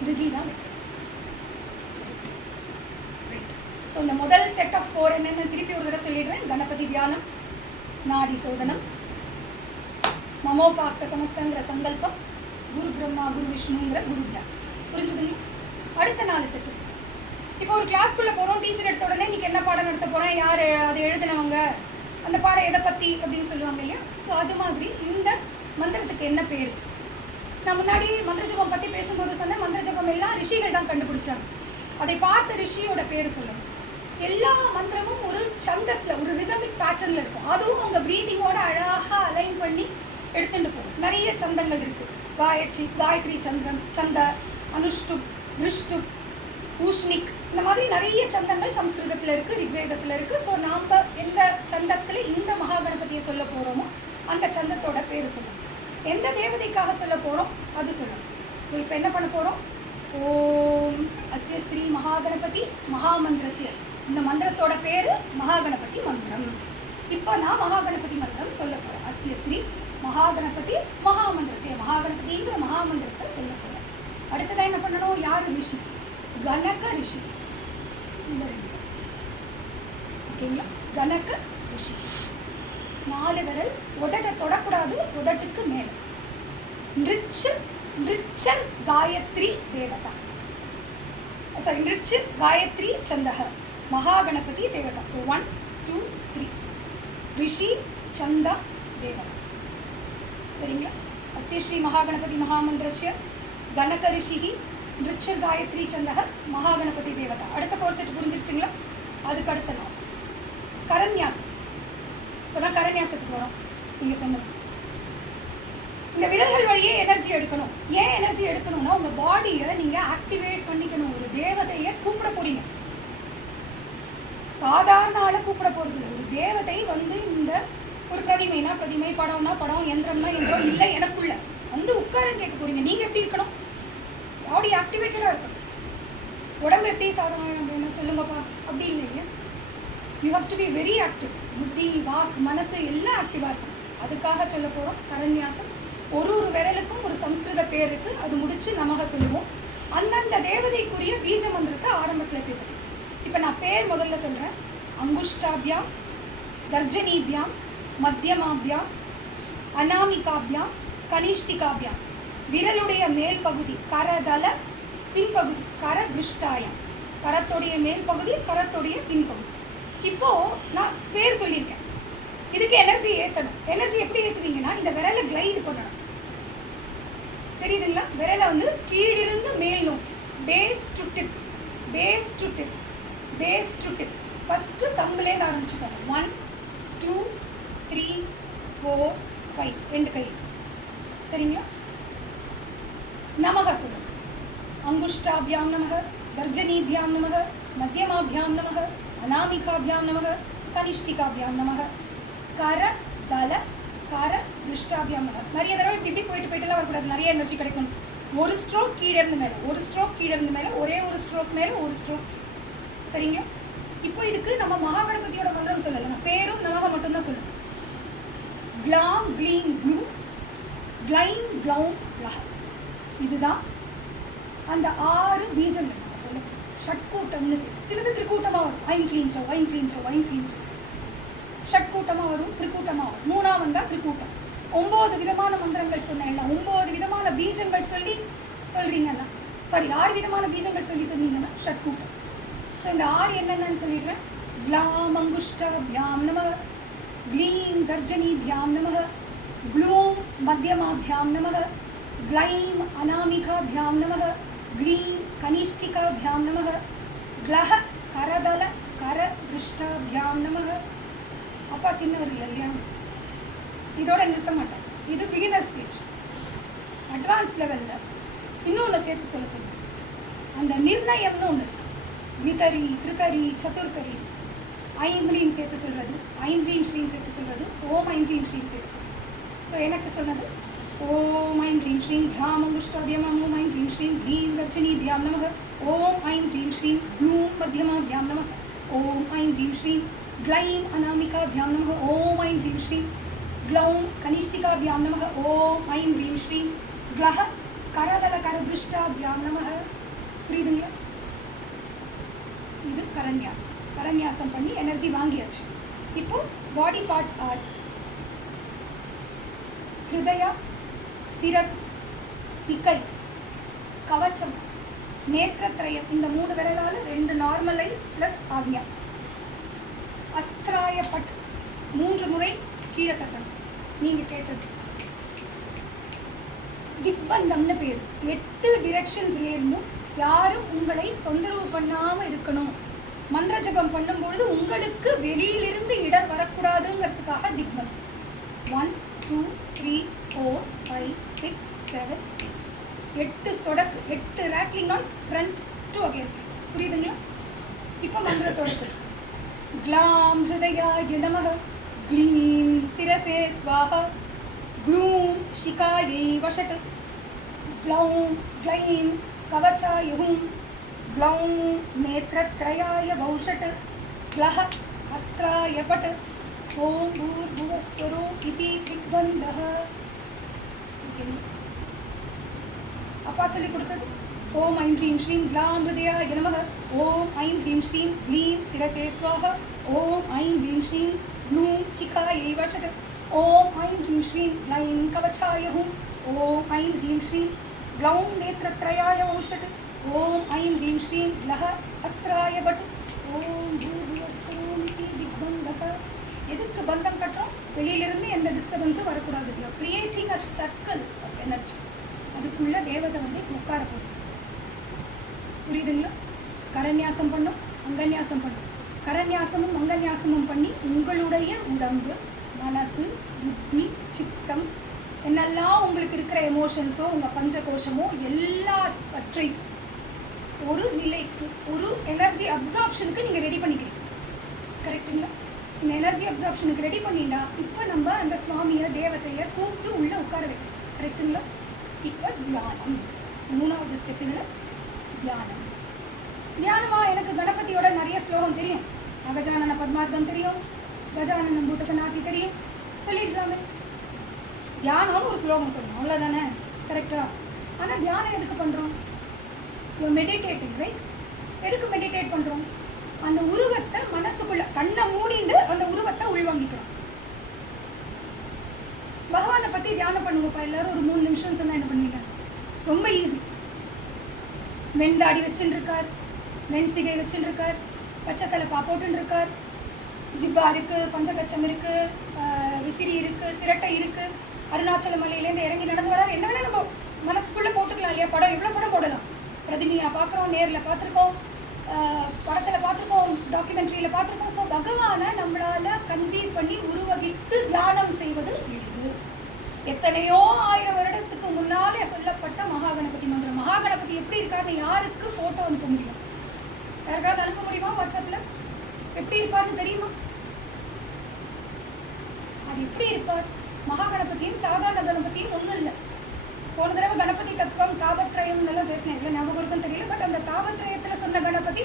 மிருகி தான் வைக்கணும். ஸோ இந்த முதல் செட் ஆஃப் 4 என்னென்னு திருப்பி ஒரு தடவை சொல்லிடுறேன். கணபதி தியானம், நாடி சோதனம், மமோபாக்த சமஸ்தங்கிற சங்கல்பம், குரு பிரம்மா குரு விஷ்ணுங்கிற குரு தியானம். புரிஞ்சுதுங்க? அடுத்த 4 செட்டு சொல்லுங்கள். இப்போ ஒரு கிளாஸ்க்குள்ளே போகிறோம், டீச்சர் எடுத்த உடனே இன்றைக்கி என்ன பாடம் நடத்த போகிறேன், யார் அதை எழுதினவங்க, அந்த பாடம் எதை பற்றி அப்படின்னு சொல்லுவாங்க இல்லையா? ஸோ அது மாதிரி இந்த மந்திரத்துக்கு என்ன பேர்? நான் முன்னாடி மந்திர ஜபம் பற்றி பேசும்போது சொன்னேன், மந்திர ஜபம் எல்லாம் ரிஷிகள் தான் கண்டுபிடிச்சாங்க. அதை பார்த்த ரிஷியோட பேர் சொல்லணும். எல்லா மந்திரமும் ஒரு சந்தஸில், ஒரு ரிதமிக் பேட்டர்னில் இருக்கும். அதுவும் உங்கள் ப்ரீதிங்கோட அழகாக அலைன் பண்ணி எடுத்துகிட்டு போகும். நிறைய சந்தங்கள் இருக்குது. காயத்ரி சந்திரம், சந்த, அனுஷ்டுப், திருஷ்டுப், ஊஷ்ணிக், இந்த மாதிரி நிறைய சந்தங்கள் சம்ஸ்கிருதத்தில் இருக்குது, ரிக்வேதத்தில் இருக்குது. ஸோ நாம் எந்த சந்தத்தில் இந்த மகாகணபதியை சொல்ல போகிறோமோ அந்த சந்தத்தோட பேர் சொல்லணும். எந்த தேவதைக்காக சொல்ல போகிறோம் அது சொல்லணும். ஸோ இப்போ என்ன பண்ண போகிறோம்? ஓம் அஸ்ய ஸ்ரீ மகாகணபதி மகாமந்திரஸ்ய. இந்த மந்திரத்தோட பேர் மகாகணபதி மந்திரம். இப்போ நான் மகாகணபதி மந்திரம் சொல்ல போகிறேன். அஸ்ய ஸ்ரீ மகாகணபதி மகாமந்திரஸ்ய. மகாகணபதிங்கிற மகாமந்திரத்தை சொல்ல போகிறேன். அடுத்ததாக என்ன பண்ணணும்? யார் ரிஷி? கணக ரிஷி. ஓகேங்களா? கணக ரிஷி. 4 விரல், உதட்டை தொடக்கூடாது, உதட்டுக்கு மேலே. नृच्छर गायत्री देवता, sorry, नृच्छर गायत्री छंदः महागणपति देवता. So 1 2 3 ऋषि छंद देवता. சரிங்களா? अस्य श्री महागणपति महामंत्रस्य गणक ऋषिः नृच्छर गायत्री छंदः महागणपति देवता. அடுத்த 4 செட் புரிஞ்சிருச்சுங்களா? அதுக்கு அடுத்த நாள் கரன்யாசம். இப்போதான் கரன்யாசத்துக்கு வரோம். நீங்கள் சொன்னது இந்த விரல்கள் வழியே எனர்ஜி எடுக்கணும். ஏன் எனர்ஜி எடுக்கணும்னா உங்கள் பாடியை நீங்கள் ஆக்டிவேட் பண்ணிக்கணும். ஒரு தேவதையை கூப்பிட போகிறீங்க. சாதாரண ஆளை கூப்பிட போகிறது இல்லை. ஒரு தேவதை வந்து இந்த ஒரு பிரதிமைனா பிரதிமை, படம்னா படம், யந்திரம்னா யந்திரம், இல்லை எனக்குள்ள வந்து உட்காரன்னு கேட்க போகிறீங்க. நீங்கள் எப்படி இருக்கணும்? பாடி ஆக்டிவேட்டடாக இருக்கணும். உடம்பு எப்படி சாதகம் அப்படின்னு சொல்லுங்கப்பா, அப்படி இல்லைங்க. You have to be very active. புத்தி, வாக், மனசு எல்லாம் ஆக்டிவாக இருக்கணும். அதுக்காக சொல்ல போகிறோம் கரன்யாசம். ஒரு விரலுக்கும் ஒரு சம்ஸ்கிருத பேர் இருக்குது. அது முடித்து நமக சொல்லுவோம். அந்தந்த தேவதைக்குரிய பீஜ மந்திரத்தை ஆரம்பத்தில் சேர்த்துக்கணும். இப்போ நான் பேர் முதல்ல சொல்கிறேன். அங்குஷ்டாபியாம், தர்ஜனீபியாம், மத்தியமாபியாம், அனாமிகாபியாம், கனிஷ்டிகாபியாம். விரலுடைய மேல் பகுதி கரதல, பின்பகுதி கரபிருஷ்டாயம். கரத்துடைய மேல் பகுதி, கரத்துடைய பின்பகுதி. இப்போது நான் பேர் சொல்லியிருக்கேன். இதுக்கு எனர்ஜி ஏற்றணும். எனர்ஜி எப்படி ஏற்றுவீங்கன்னா இந்த விரலை கிளைடு பண்ணணும். தெரியுதுங்களா? விரலை வந்து கீழிருந்து மேல் நோக்கி, base to tip, base to tip, base to tip. First தம்புலேருந்து ஆரம்பிச்சுக்கோங்க. 1 2 3 4 5. 2 கை. சரிங்களா? நமக சொல்லணும். अंगुष्ठाभ्यां नमः, दर्जनीभ्यां नमः, मध्यमाभ्यां नमः, अनामिकाभ्यां नमः, कनिष्ठिकाभ्यां नमः, कर दल कर पृष्ठाभ्यां नमः. நிறைய தடவை இப்படி போயிட்டுலாம் வரக்கூடாது. நிறைய எனர்ஜி கிடைக்கும். ஒரு ஸ்ட்ரோக் கீழே இருந்து மேலே, ஒரு ஸ்ட்ரோக் கீழே இருந்து மேலே, ஒரே ஒரு ஸ்ட்ரோக் மேலே ஒரு ஸ்ட்ரோக். சரிங்களா? இப்போ இதுக்கு நம்ம மகாகணபதியோட மந்திரம் சொல்லலை. நான் பேரும் நமக மட்டும்தான் சொல்லணும். க்ளாம் க்ளீம் க்ளூ, க்ளைம் க்ளௌம் க்ளஹ. இதுதான் அந்த 6 பீஜங்கள். நம்ம சொல்லுவோம் ஷட்கூட்டம்னு பேர். சிலது திரிக்கூட்டமாக வரும். ஐம் க்ளீம் சவ், ஐம் க்ளீம் சவ், ஐம் க்ளீம் சவ். ஷட்கூட்டமாக வரும், திரிக்கூட்டமாக வரும். 3ஆம் வந்தால் திரிக்கூட்டம். 9 விதமான மந்திரங்கள் சொன்னேன்னா, 9 விதமான பீஜங்கள் சொல்கிறீங்கன்னா, சாரி 6 விதமான பீஜங்கள் சொன்னீங்கன்னா ஷட்கூட்டம். ஸோ இந்த 6 என்னென்னு சொல்லிடுறேன். க்ளாம் அங்குஷ்டாபியாம் நம, க்ளீம் தர்ஜனீபியாம் நம, க்ளூம் மத்தியமாபியாம் நம, க்ளைம் அனாமிகாபியாம் நம, க்ளீம் கனிஷ்டிகாபியாம் நம, க்ளஹ கரதல கரபிருஷ்டாபியாம் நம. அப்பா சின்னவர் இல்லை இல்லையா? இதோட நிறுத்த மாட்டாங்க. இது பிகினர் ஸ்டேஜ். அட்வான்ஸ் லெவலில் இன்னொன்று சேர்த்து சொல்லுவேன். அந்த நிர்ணயம்னு ஒன்று இருக்குது. விதரி, திருத்தரி, சதுர்த்தரி, ஐம்ரீம் சேர்த்து சொல்கிறது, ஐம்ரீம் ஸ்ரீம் சேர்த்து சொல்கிறது, ஓம் ஐம்ரீம் ஸ்ரீம் சேர்த்து சொல்கிறது. ஸோ எனக்கு சொன்னது ஓம் ஐம் ह्रीं श्रीं ह्रां अङ्गुष्ठाभ्याम् ओम ऐं ह्रीं श्रीं ह्रीं दर्शनीभ्यां नमः, ओम ऐं ह्रीं श्रीं ग्लूं मध्यमाभ्यां नमः, ओम ऐं ह्रीं श्रीं ग्लैं अनामिकाभ्यां नमः, ओम ऐं ह्रीं श्रीं ग्लौं कनिष्ठिकाभ्यां नमः, ओम ऐं ह्रीं श्रीं ग्लः करदलकरपृष्ठाभ्यां नमः. புரியுதுங்களா? இது கரன்யாசம். கரன்யாசம் பண்ணி எனர்ஜி வாங்கியாச்சு. இப்போ பாடி பார்ட்ஸ் ஆர் ஹிருதயா, சிரஸ், சிக்கை, கவச்சம், நேத்திரத்ரயம். இந்த 3 விரலால் 2 நார்மலைஸ் ப்ளஸ் ஆக்ஞா. அஸ்திராய பட் 3 முறை கீழே தட்டணும். நீங்கள் கேட்டது திக்பந்தம்னு பேர். 8 டிரெக்ஷன்ஸ்லேருந்தும் யாரும் உங்களை தொந்தரவு பண்ணாமல் இருக்கணும். மந்திர ஜபம் பண்ணும்பொழுது உங்களுக்கு வெளியிலிருந்து இடர் வரக்கூடாதுங்கிறதுக்காக திக்பந்தம். 1 2 3 4 5 6 7 8. 8 சொடக்கு, 8 rattling noise front to again. புரியுதுங்களா? இப்போ மந்திரத்தோட சொல்லு. க்ளாம் ஹிருதயாய நமः, க்ளீம் சிரசே ஸ்வாஹா, க்ளூம் ஷிகாயை வஷட், க்ளௌம் க்ளைம் கவச்சாய ஹூம், க்ளௌம் நேத்ரத்ரயாய வௌஷட், க்ளஹ அஸ்த்ராய பட், ஓம் பூர்புவஸ்வரோ இதி திக்பந்தஹ. அப்பா சொல்லி கொடுத்தது ஓம் ஐம் ह्रीं श्रीं ग्लां हृदयाय नमः, ओम ऐं ह्रीं श्रीं ग्लीं शिरसे स्वाहा, ओम ऐं ह्रीं श्रीं ग्लूं शिखायै वषट्, ओम ऐं ह्रीं श्रीं ग्लैं कवचाय हुं, ஓம் ஐம் ஹ்ரீம் ஸ்ரீம் க்ளௌம் நேத்ரத்ரயாய வௌஷட் ஓம் ஐம் ஹ்ரீம் ஸ்ரீம் லஹ அஸ்திராய பட் ஓம் பூர்வஸ்கரோமிதி திக்பந்தக. எதுக்கு பந்தம் கட்டுறோம்? வெளியிலிருந்து எந்த டிஸ்டர்பன்ஸும் வரக்கூடாது. Creating a circle of energy. அதுக்குள்ள தேவதை வந்து உட்கார போகுது. புரியுதுங்களா? கரநியாசம் பண்ணும், அங்கநியாசம் பண்ணும். கரநியாசமும் அங்கநியாசமும் பண்ணி உங்களுடைய உடம்பு, மனசு, புத்தி, சித்தம் என்னெல்லாம் உங்களுக்கு இருக்கிற எமோஷன்ஸோ உங்கள் பஞ்சகோஷமோ எல்லாவற்றையும் ஒரு நிலைக்கு, ஒரு எனர்ஜி அப்சார்ப்ஷனுக்கு நீங்கள் ரெடி பண்ணிக்கிறீங்க. கரெக்டுங்களா? இந்த எனர்ஜி அப்சார்ப்ஷனுக்கு ரெடி பண்ணிட்டா இப்போ நம்ம அந்த சுவாமியை, தேவதையை கூப்பிட்டு உள்ளே உட்கார வைக்கணும். கரெக்டுங்களா? இப்போ தியானம், 3வது ஸ்டெப். இதில் தியானம். தியானமா எனக்கு கணபதியோட நிறைய ஸ்லோகம் தெரியும். அகஜானன பத்மார்க்கம் தெரியும், கஜானன பூதகநாதி தெரியும், சொல்லிடுறாங்க. தியானம்னு ஒரு ஸ்லோகம் சொல்லணும், அவ்வளோதானே? கரெக்டாக? ஆனால் தியானம் எதுக்கு பண்ணுறோம்? Meditating, right? எதுக்கு மெடிடேட் பண்ணுறோம்? அந்த உருவத்தை மனசுக்குள்ள கண்ணை மூடிண்டு அந்த உருவத்தை உள்வாங்கிக்கிறோம். பகவானை பற்றி தியானம் பண்ணுங்கப்பா எல்லாரும். ஒரு 3 நிமிஷம் சொன்னால் என்ன பண்ணுவீங்க? ரொம்ப ஈஸி. வெண்தாடி வச்சுட்டு இருக்கார், வெண்சிகை வச்சுட்டு இருக்கார், பச்சை தலைப்பா போட்டுன்னு இருக்கார், ஜிப்பா இருக்குது, பஞ்சகச்சம் இருக்குது, விசிறி இருக்குது, சிரட்டை இருக்குது, அருணாச்சல மலையிலேருந்து இறங்கி நடந்து வரார். என்ன வேணால் நம்ம மனசுக்குள்ளே போட்டுக்கலாம் இல்லையா? படம் எவ்வளோ படம் போடலாம். பிரதிமையாக பார்க்குறோம், நேரில் பார்த்துருக்கோம், படத்தில் பார்த்துருக்கோம், டாக்குமெண்ட்ரியில் பார்த்துருக்கோம். ஸோ பகவானை நம்மளால் கன்சீவ் பண்ணி உருவகித்து தியானம் செய்வது எளிது. எத்தனையோ 1000 வருடத்துக்கு முன்னாலே சொல்லப்பட்ட மகாகணபதி மந்திரம். மகாகணபதி எப்படி இருக்காருன்னு யாருக்கு ஃபோட்டோ அனுப்ப முடியும்? யாருக்காவது அனுப்ப முடியுமா? வாட்ஸ்அப்பில் எப்படி இருப்பார்னு தெரியுமா? அது எப்படி இருப்பார்? மகாகணபதியும் சாதாரண கணபதியும் ஒன்றும் இல்லை. போன தடவை கணபதி தத்துவம் தாபத்ரயம் எல்லாம் பேசினேன், இல்லை ஞாபகம் இருக்குன்னு தெரியல. பட் அந்த தாபத்ரயத்தில் சொன்ன கணபதி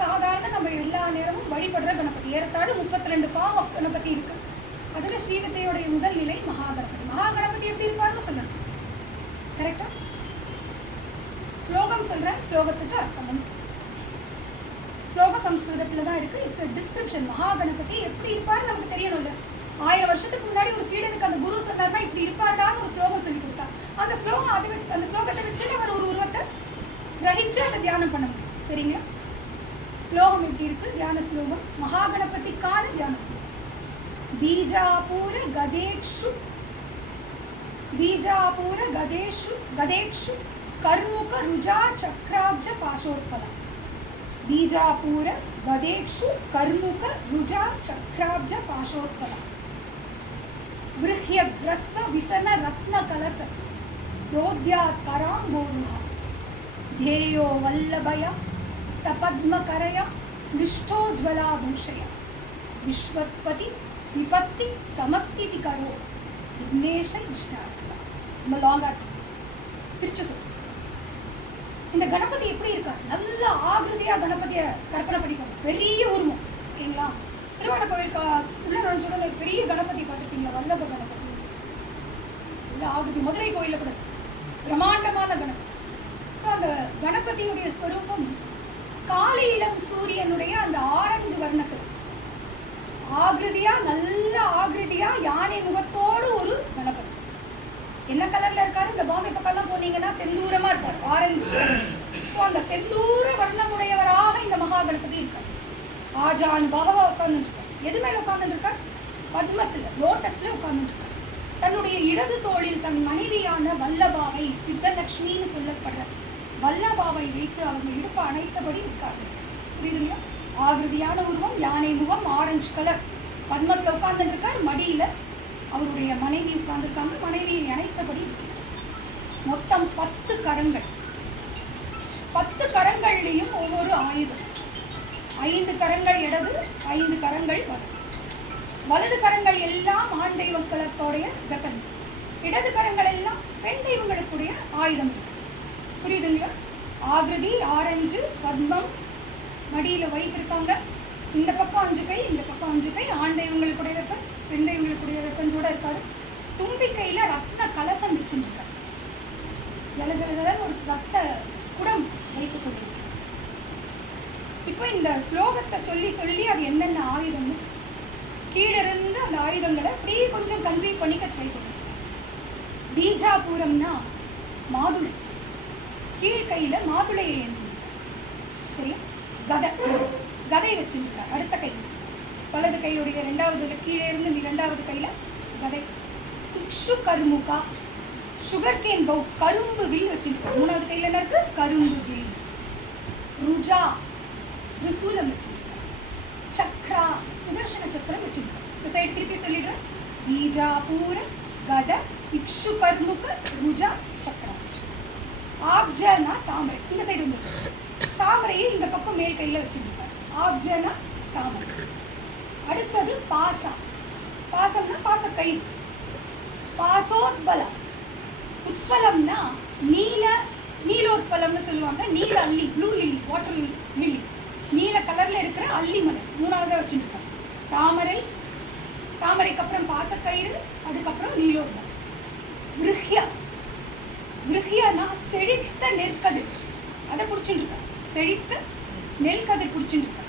சாதாரண நம்ம எல்லா நேரமும் வழிபடுற கணபதி. ஏறத்தாழ 32 ஃபார்ம் ஆஃப் கணபதி இருக்கு. அதில் ஸ்ரீவித்தையோடைய முதல் நிலை மகாகணபதி. மகாகணபதி எப்படி இருப்பார்னு சொல்லணும். கரெக்டா? ஸ்லோகம் சொல்கிறேன், ஸ்லோகத்துக்கு அர்த்தம்னு சொல்கிறேன். ஸ்லோக சம்ஸ்கிருதத்தில் தான் இருக்குது. It's a description. மகாகணபதி எப்படி இருப்பார்னு நமக்கு தெரியணும்ல. 1000 வருஷத்துக்கு முன்னாடி ஒரு சீடனுக்கு அந்த குரு சொன்னார்னா இப்படி இருப்பார்டான்னு ஒரு ஸ்லோகம் சொல்லி கொடுத்தார். அந்த ஸ்லோகம் அதை வச்சு, அந்த ஸ்லோகத்தை வச்சு அவர் ஒரு உருவத்தை கிரகிச்சு அதை தியானம் பண்ண முடியும். சரிங்களா? ஸ்லோகம் எப்படி இருக்கு? தியான ஸ்லோகம், மகாகணபதிக்கான தியான ஸ்லோகம். பீஜாபூர கதேஷு கர்முக ருஜா சக்ராப்ஜ பாசோத்பலம். பீஜாபூர கதேஷு கர்முக ருஜா சக்ராப்ஜ பாசோத்பலம். விருஹ்யக்ரஸ்வ விசன ரத்ன கலச ரோத்யாத்கராம்போருஹ தேயோ வல்லபய சபத்மகரய ஸ்லிஷ்டோஜ்வலாபூஷய விஸ்வத்பதி விபத்தி சமஸ்திதி கரோ விக்னேஷ இஷ்டார்த்தா. ரொம்ப லாங்காக இருக்கு, பிரிச்சு சொல். இந்த கணபதி எப்படி இருக்கா? நல்ல ஆகிருதியாக கணபதியை கற்பனை பண்ணிக்கோங்க. பெரிய உருவம், ஓகேங்களா? திருவான கோயிலுக்கு உள்ள நுழைஞ்சோட பெரிய கணபதி பார்த்துருக்கீங்களா? வல்லப கணபதி, இல்லை ஆகுதி. மதுரை கோயிலில் கூட பிரம்மாண்டமான கணபதி. ஸோ அந்த கணபதியுடைய ஸ்வரூபம் காலை இளம் சூரியனுடைய அந்த ஆரஞ்சு வர்ணத்தில் ஆகிருதியா, நல்ல ஆகிருதியா, யானை முகத்தோடு ஒரு கணபதி. என்ன கலர்ல இருக்காரு? இந்த பாம்பே பக்கம்லாம் போனீங்கன்னா செந்தூரமா இருப்பார், ஆரஞ்சு. ஸோ அந்த செந்தூர வர்ணமுடையவராக இந்த மகா கணபதி இருக்கார். ஆஜான் பகவா உட்கார்ந்துருக்கார். எது மேல உட்கார்ந்துருக்கார்? பத்மத்தில், லோட்டஸ்ல உட்கார்ந்துருக்கார். தன்னுடைய இடது தோளில் தன் மனைவியான வல்லபாவை, சித்தலக்ஷ்மின்னு சொல்லப்படுற வல்லபாவை வைத்து அவங்க இடுப்பை அணைத்தபடி இருக்காங்க. புரியுதுங்களா? ஆகிருதியான உருவம், யானை முகம், ஆரஞ்சு கலர், பத்மத்தில் உட்கார்ந்துருக்கார். மடியில் அவருடைய மனைவி உட்கார்ந்துருக்காங்க. மனைவியை அணைத்தபடி இருக்கிறார். மொத்தம் 10 கரங்கள். 10 கரங்கள்லையும் ஒவ்வொரு ஆயுதம். 5 கரங்கள் இடது, 5 கரங்கள் வலது. வலது கரங்கள் எல்லாம் ஆண் தெய்வங்களுடைய வெப்பன்ஸ், இடது கரங்கள் எல்லாம் பெண் தெய்வங்களுக்குடைய ஆயுதம் இருக்கு. புரியுதுங்களா? ஆகிருதி, ஆரஞ்சு, பத்மம், மடியில் வைஃப் இருக்காங்க. இந்த பக்கம் 5 கை, இந்த பக்கம் 5 கை. ஆண் தெய்வங்களுக்குடைய வெப்பன்ஸ், பெண் தெய்வங்களுக்குடைய வெப்பன்ஸோட இருக்காரு. தும்பிக்கையில் ரத்ன கலசம் வச்சுட்டு இருக்காரு. ஜல ஜல ஜலன்னு ஒரு ரத்த குடம் வைத்துக் கொண்டிருக்காரு. இப்போ இந்த ஸ்லோகத்தை சொல்லி சொல்லி அது என்னென்ன ஆயுதம்னு சொல்லி கீழிருந்து அந்த ஆயுதங்களை அப்படியே கொஞ்சம் கன்சீவ் பண்ணிக்க ட்ரை பண்ணுங்க. பீஜாபூரம்னா மாதுளை, கீழ்கையில் மாதுளையை ஏந்திருக்கார். சரியா? கதை வச்சுருக்கார். அடுத்த கை வலது கையுடைய ரெண்டாவது கீழே இருந்து இரண்டாவது கையில் கதை. இக்ஷு கருமுகா, சுகர் கேன் பவு, கரும்பு வில் வச்சுருக்கார். மூணாவது கையில் என்ன இருக்கு? கரும்பு வில். ருஜா, திரிசூலம் வச்சுருக்கார். சக்ரா, சுதர்சன சக்கரம் வச்சுருக்கார். இந்த சைடு திருப்பி சொல்லிடுறேன். பீஜாபூர கத இக்ஷு கர்முக ருஜா சக்கரா. ஆப்ஜனா தாமரை, இந்த சைடு வந்து தாமரையை இந்த பக்கம் மேல் கையில் வச்சுருக்கார். ஆப்ஜனா தாமரை. அடுத்தது பாசா, பாசம்னா பாசக்கயிறு. பாசோத்பலா, உத்பலம்னா நீலோத்பலம்னு சொல்லுவாங்க. நீல அல்லி, ப்ளூ லில்லி, வாட்டர் லில்லி, நீல கலர்ல இருக்கிற அல்லி மலர் மூணாவதாக வச்சுருக்காங்க. தாமரை, தாமரைக்கு அப்புறம் பாசக்கயிறு, அதுக்கப்புறம் நீலோத்பலம். விருஹ்யா, விருஹ்யானா செழித்த நெற்கதிர், அதை பிடிச்சிட்டு செழித்த நெல்கதிர் பிடிச்சிட்டு.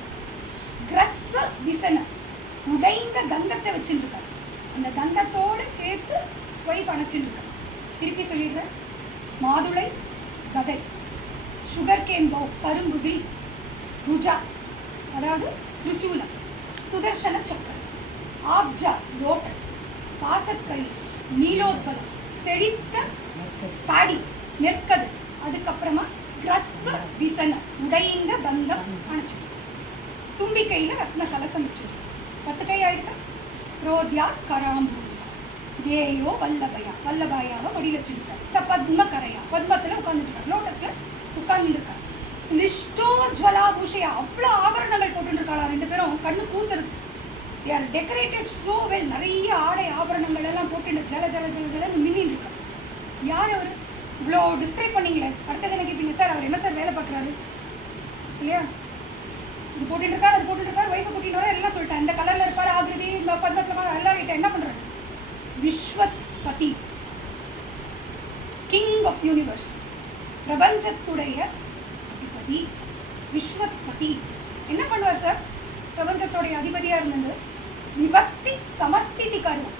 கிரஸ்வ விசன, உடைந்த கந்தத்தை வச்சுருக்காரு. அந்த கந்தத்தோடு சேர்த்து போய் பணச்சுருக்காரு. திருப்பி சொல்லிடுறேன். மாதுளை கதை, சுகர் கேன் பவு, கரும்பு வில், ருஜா அதாவது திரிசூலம், சுதர்சன சக்கரம், ஆப்ஜா லோட்டஸ், பாசக்கை, நீலோத்பலம், செழித்த பாடி நெற்கது, அதுக்கப்புறமா கிரஸ்வ விசன, உடைந்த கந்தம் அணைச்சிருக்கு. தும்பிக்கையில் ரத்ன கலசம் வச்சிருக்கு. 10 கை ஆயிடுதா? ரோத்யா கராம்பூரியா தேயோ வல்லபயா, வல்லபாயாவை வடியில் வச்சுருக்காரு. பத்ம கரையா, பத்மத்தில் உட்காந்துருக்காரு, லோட்டஸில் உட்காந்துருக்காரு. ஸ்லிஷ்டோ ஜுவலா பூஷையா, அவ்வளோ ஆபரணங்கள் போட்டுருக்காளா ரெண்டு பேரும். கண்ணு கூசுறது. They are decorated so well. நிறைய ஆடை ஆபரணங்கள் எல்லாம் போட்டு ஜல ஜல ஜல ஜலன்னு மின்னின்னு இருக்காரு. யார் அவர்? இவ்வளோ டிஸ்கிரைப் பண்ணீங்களே. அடுத்தது என்ன கேட்பீங்க? சார் அவர் என்ன சார் வேலை பார்க்குறாரு இல்லையா? இது போட்டுருக்காரு, அது போட்டுருக்காரு, ஒய்ஃபை கூட்டிட்டு வர எல்லாம் சொல்லிட்டேன். இந்த கலரில் இருப்பார், ஆகிருதி, இந்த பத்மத்தில் எல்லாம் ரைட்டை என்ன பண்ணுறாரு? விஸ்வத் பதி, கிங் ஆஃப் யூனிவர்ஸ், பிரபஞ்சத்துடைய அதிபதி. விஸ்வத் பதி என்ன பண்ணுவார் சார்? பிரபஞ்சத்துடைய அதிபதியாக இருந்தது. விபக்தி சமஸ்திதி கருவம்,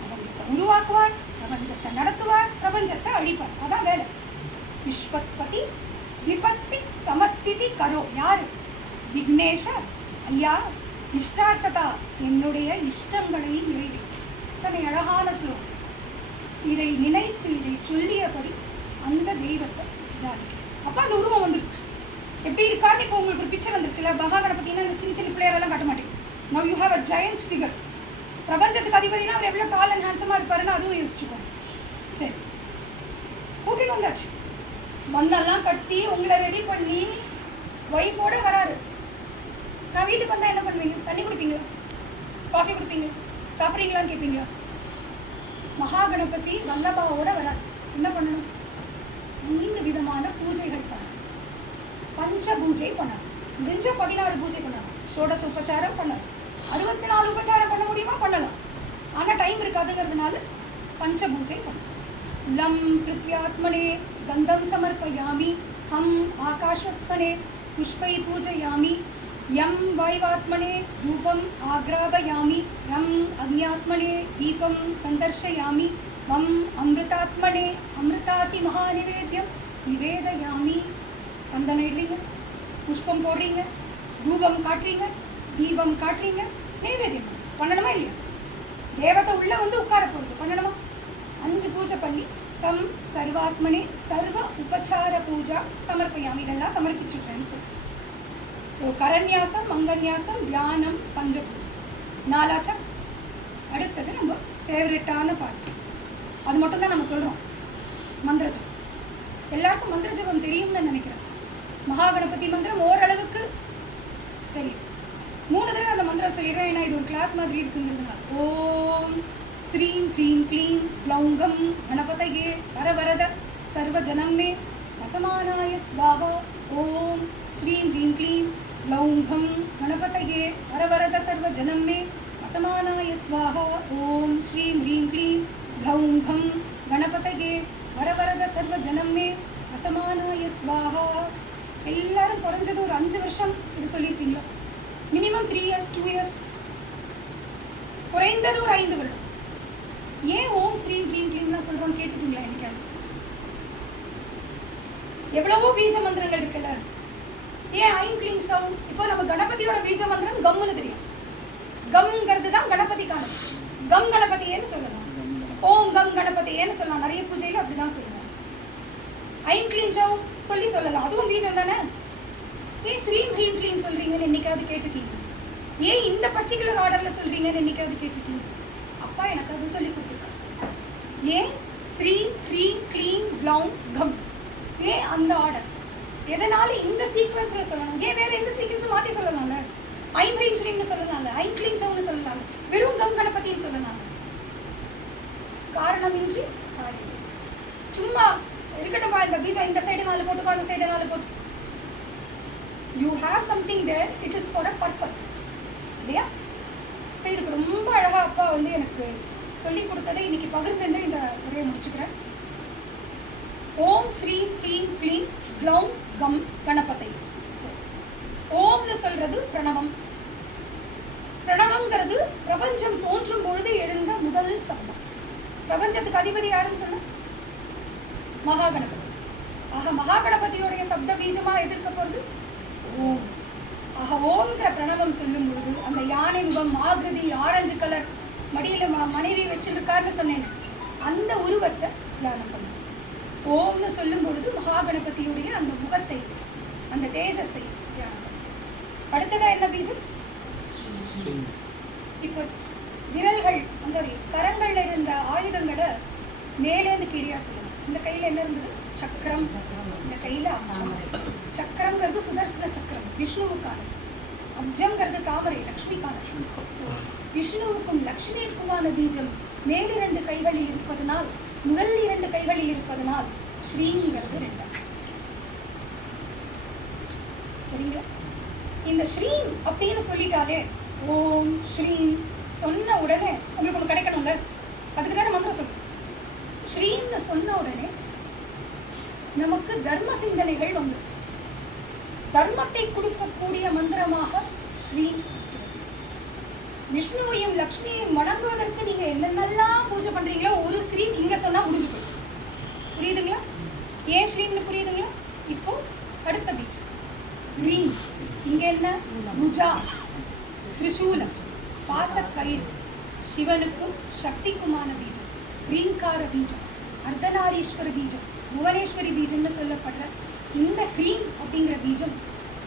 பிரபஞ்சத்தை உருவாக்குவார், பிரபஞ்சத்தை நடத்துவார், பிரபஞ்சத்தை அழிப்பார். அதான் வேலை. விஸ்வத் பதி விபக்தி சமஸ்திதி கரோ. யாரு? விக்னேஷ ஐயா, இஷ்டார்த்ததா, என்னுடைய இஷ்டங்களை நிறைவேற்று. தன்னை அழகான ஸ்லோகம். இதை நினைத்து இதை சொல்லியபடி அந்த தெய்வத்தை தியானிக்க. அப்போ அந்த உருவம் வந்துருக்கு. எப்படி இருக்கான்னு இப்போ உங்களுக்கு ஒரு பிக்சர் வந்துருச்சுல. மகாகணபதினா இந்த சின்ன சின்ன பிள்ளையரெல்லாம் காட்ட மாட்டேன். Now you have a giant figure. பிரபஞ்சத்துக்கு அதிபதினா அவர் எவ்வளோ டால் அண்ட் ஹேண்ட்ஸமாக இருப்பாருன்னு அதுவும் யோசிச்சுக்கோங்க. சரி, கூட்டிட்டு வந்தாச்சு. மண்ணெல்லாம் கட்டி உங்களை ரெடி பண்ணி ஒய்ஃபோட வராரு. நான் வீட்டுக்கு வந்தால் என்ன பண்ணுவீங்க? தண்ணி குடிப்பீங்களா? காஃபி குடிப்பீங்களா? சாப்பிட்றீங்களான்னு கேட்பீங்களா? மகாகணபதி வல்லபாவோட வராரு. என்ன பண்ணணும்? 5 விதமான பூஜைகள் பண்ணணும். பஞ்ச பூஜை பண்ணணும். முடிஞ்ச 16 பூஜை பண்ணணும். ஷோடச உபச்சாரம் பண்ணணும். 64 உபச்சாரம் பண்ண முடியுமா? பண்ணலாம். ஆனால் டைம் இருக்காதுங்கிறதுனால பஞ்ச பூஜை பண்ணணும். லம் பிருத்யாத்மனே கந்தம் சமர்ப்பயாமி, ஹம் ஆகாஷத்மனே புஷ்பை பூஜயாமி, யம் வாய்வாத்மனே தூபம் ஆக்ராபயாமி, யம் அக்ஞாத்மனே தீபம் சந்தர்ஷயாமி, வம் அமிர்தாத்மனே அமிர்தாதி மகாநிவேத்தியம் நிவேதயாமி. சந்தனம் இடுறீங்க, புஷ்பம் போடுறீங்க, தூபம் காட்டுறீங்க, தீபம் காட்டுறீங்க, நைவேத்தியம் பண்ணணுமா இல்லையா? தேவதை உள்ள வந்து உட்கார போகிறது பண்ணணுமா? 5 பூஜை பண்ணி சர்வாத்மனே சர்வ உபச்சார பூஜா சமர்ப்பயாமி, இதெல்லாம் சமர்ப்பிச்சுக்கிறேன்னு சொல்லி. ஸோ கரண்யாசம், மங்கன்யாசம், தியானம், பஞ்ச பூஜை 4ஆச்சா? அடுத்தது நம்ம ஃபேவரட்டான பாட்டு. அது மட்டும்தான் நம்ம சொல்கிறோம். மந்திரஜபம். எல்லாருக்கும் மந்திர ஜபம் தெரியும்னு நினைக்கிறேன். மகாகணபதி மந்திரம் ஓரளவுக்கு தெரியும். 3 தடவை அந்த மந்திரம் சொல்லிடுறேன். ஏன்னா இது ஒரு கிளாஸ் மாதிரி இருக்குங்கிறதுனால. ஓம் ஸ்ரீம் க்ரீம் க்ளீம் க்ளௌங்கம் கணபதயே வரவரத சர்வஜனம் மே வசமானாய ஸ்வாஹா. ஓம் ஸ்ரீம் க்ரீம் க்ளீம் க்ளௌங்கம் கணபதயே வரவரத சர்வஜனம் மே வசமானாய ஸ்வாஹா. ஓம் ஸ்ரீம் க்ரீம் க்ளீம் க்ளௌங்கம் கணபதயே வரவரத சர்வஜனம் மே வசமானாய ஸ்வாஹா. எல்லாரும் குறைஞ்சது ஒரு 5 வருஷம் இது சொல்லியிருப்பீங்களா? மினிமம் 3 years 2 years, குறைந்தது ஒரு 5 வருடம். ஏன் ஓம் ஸ்ரீம் க்ரீம் க்ளீம்லாம் சொல்கிறோம்? எவ்வளவோ பீஜ மந்திரங்கள் இருக்குல்ல. ஏன் ஐம் க்ளீம் சௌ? இப்போ நம்ம கணபதியோட பீஜ மந்திரம் கம்னு தெரியும். கம்ங்கிறது தான் கணபதிக்கான. கம் கணபதியேன்னு சொல்லலாம், ஓம் கம் கணபதியேன்னு சொல்லலாம். நிறைய பூஜையில் அப்படிதான் சொல்லுவாங்க. ஐம் க்ளீம் சௌ சொல்லலாம், அதுவும் பீஜம் தானே. ஏன் ஸ்ரீம் ஹ்ரீம் க்ளீம் சொல்றீங்கன்னு என்னைக்காவது கேட்டுக்கீங்க? ஏன் இந்த பர்டிகுலர் ஆர்டரில் சொல்றீங்கன்னு என்னைக்காவது கேட்டுக்கீங்க? அப்பா எனக்கு அது சொல்லி கொடுத்துருக்காங்க. ஏன் ஸ்ரீம் ஹ்ரீம் க்ளீம் க்ளௌம் கம், ஏன் அந்த ஆர்டர்? எதனால இந்த சீக்வன்ஸில் சொல்லணும்? ஏன் வேற எந்த சீக்வன்ஸும் மாற்றி சொல்லலாம்ல? ஐம் ஹ்ரீம் ஸ்ரீம்னு சொல்லலாம்ல, ஐம் க்ளீம் சௌன்னு சொல்லலாம், வெறும் கம் கணபதின்னு சொல்லலாம். காரணமின்றி காரியம். சும்மா இருக்கட்டும்பா, இந்த பீஜம் இந்த சைடு 4 போட்டுக்கோ, அந்த சைடு 4 போட்டு. You have something there, it is for a purpose இல்லையா? ஸோ இதுக்கு ரொம்ப அழகாக அப்பா வந்து எனக்கு சொல்லி கொடுத்ததை இன்னைக்கு பகிர்ந்துட்டு இந்த உரையை முடிச்சுக்கிறேன். ஓம் ஸ்ரீம் க்ளீம் க்ளீம் க்ளௌம் கம் கணபதை. ஓம்னு சொல்றது பிரணவம். பிரணவம்ங்கிறது பிரபஞ்சம் தோன்றும் பொழுது எழுந்த முதல் சப்தம். பிரபஞ்சத்துக்கு அதிபதி யாருன்னு சொன்ன? மகாகணபதி. ஆக மகாகணபதியோடைய சப்த பீஜமா எதிர்க்க போறது ஓம். ஆக ஓம்ங்கிற பிரணவம் சொல்லும் பொழுது அந்த யானை முகம், ஆகிருதி, ஆரஞ்சு கலர், மடியில மனைவி வச்சிருக்காருன்னு சொன்னேன், அந்த உருவத்தை தியானம் பண்ணும். ஓம்னு சொல்லும் பொழுது மகாகணபதியுடைய அந்த முகத்தை, அந்த தேஜஸை தியானம் பண்ணும். அடுத்ததா என்ன பீஜம்? இப்போ விரல்கள், கரங்கள்ல இருந்த ஆயுதங்களை மேலேந்து கீழியா சொல்லணும். இந்த கையில என்ன இருந்தது? சக்கரம். இந்த கையில அப்ஜம். சக்கரங்கிறது சுதர்சன சக்கரம், விஷ்ணுவுக்கானது. அப்ஜம்ங்கிறது தாமரை, லக்ஷ்மிக்கான. ஸோ விஷ்ணுவுக்கும் லக்ஷ்மிக்குமான பீஜம் மேல் 2 கைகளில் இருப்பதனால், முதல் 2 கைகளில் இருப்பதனால் ஸ்ரீங்கிறது 2. சரிங்களா? இந்த ஸ்ரீம் அப்படின்னு சொல்லிட்டாலே, ஓம் ஸ்ரீம் சொன்ன உடனே உங்களுக்கு ஒன்று கிடைக்கணும்ல, அதுக்கு தானே மந்திரம் சொல்லணும். ஸ்ரீம்னு சொன்ன உடனே நமக்கு தர்ம சிந்தனைகள் வந்துடும். தர்மத்தை கொடுக்கக்கூடிய மந்திரமாக ஸ்ரீம். விஷ்ணுவையும் லக்ஷ்மியையும் வணங்குவதற்கு நீங்க என்னென்னலாம் பூஜை பண்றீங்களோ, ஒரு ஸ்ரீம் இங்க சொன்னா முடிஞ்சு போயிடுச்சு. புரியுதுங்களா? ஏன் ஸ்ரீம்னு புரியுதுங்களா? இப்போ அடுத்த பீஜம் ஹ்ரீம். இங்க என்ன? புஜா, திரிசூலம், பாசக்கயிறு. சிவனுக்கும் சக்திக்குமான பீஜம் ஹ்ரீங்கார பீஜம், அர்த்தநாரீஸ்வர பீஜம், புவனேஸ்வரி பீஜம்னு சொல்லப்படுற இந்த ஹ்ரீம் அப்படிங்கிற பீஜம்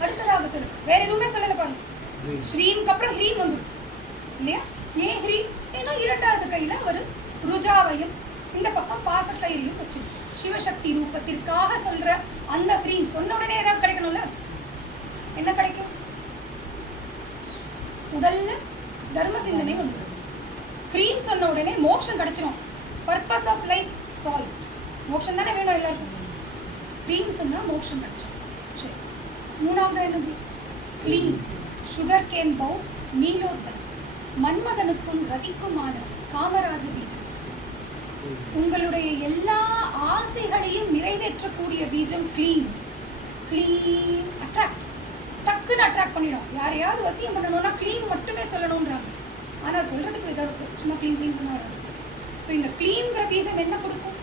அடுத்ததாக சொல்லு. வேற எதுவுமே சொல்லல பாருங்க. ஸ்ரீம்க்கு அப்புறம் ஹ்ரீம் வந்துடுது இல்லையா? ஏன் ஹ்ரீம்? ஏன்னா 2வது கையில ஒரு ருஜாவையும் இந்த பக்கம் பாசக்கயிறையும் வச்சிருச்சு. சிவசக்தி ரூபத்திற்காக சொல்ற அந்த ஹ்ரீம் சொன்ன உடனே ஏதாவது கிடைக்கணும்ல. என்ன கிடைக்கும்? முதல்ல தர்ம சிந்தனை வந்துடுது. ஹ்ரீம் சொன்ன உடனே மோட்சம் கிடைச்சிடும். Purpose of life solve. மோட்சம் தானே வேணும் எல்லாருக்கும். ஹ்ரீம் சொன்னா மோட்சம் கிடைச்சிடும். சரி, 3வது என்ன பீஜம்? க்ளீம். சுகர் கேன் பவு, நீலோத்பலம், மன்மதனுக்கும் ரதிக்குமான காமராஜ பீஜம். உங்களுடைய எல்லா ஆசைகளையும் நிறைவேற்றக்கூடிய பீஜம் க்ளீம். க்ளீம் அட்ராக்ட், டக்குன்னு அட்ராக்ட் பண்ணிடும். யாரையாவது வசியம் பண்ணணும்னா க்ளீம் மட்டுமே சொல்லணுன்றாங்க. ஆனால் சொல்றதுக்கு இதாக இருக்கும், சும்மா க்ளீன் க்ளீன் சொன்னா வராது. ஸோ இந்த க்ளீம்ங்கிற பீஜம் என்ன கொடுக்கும்?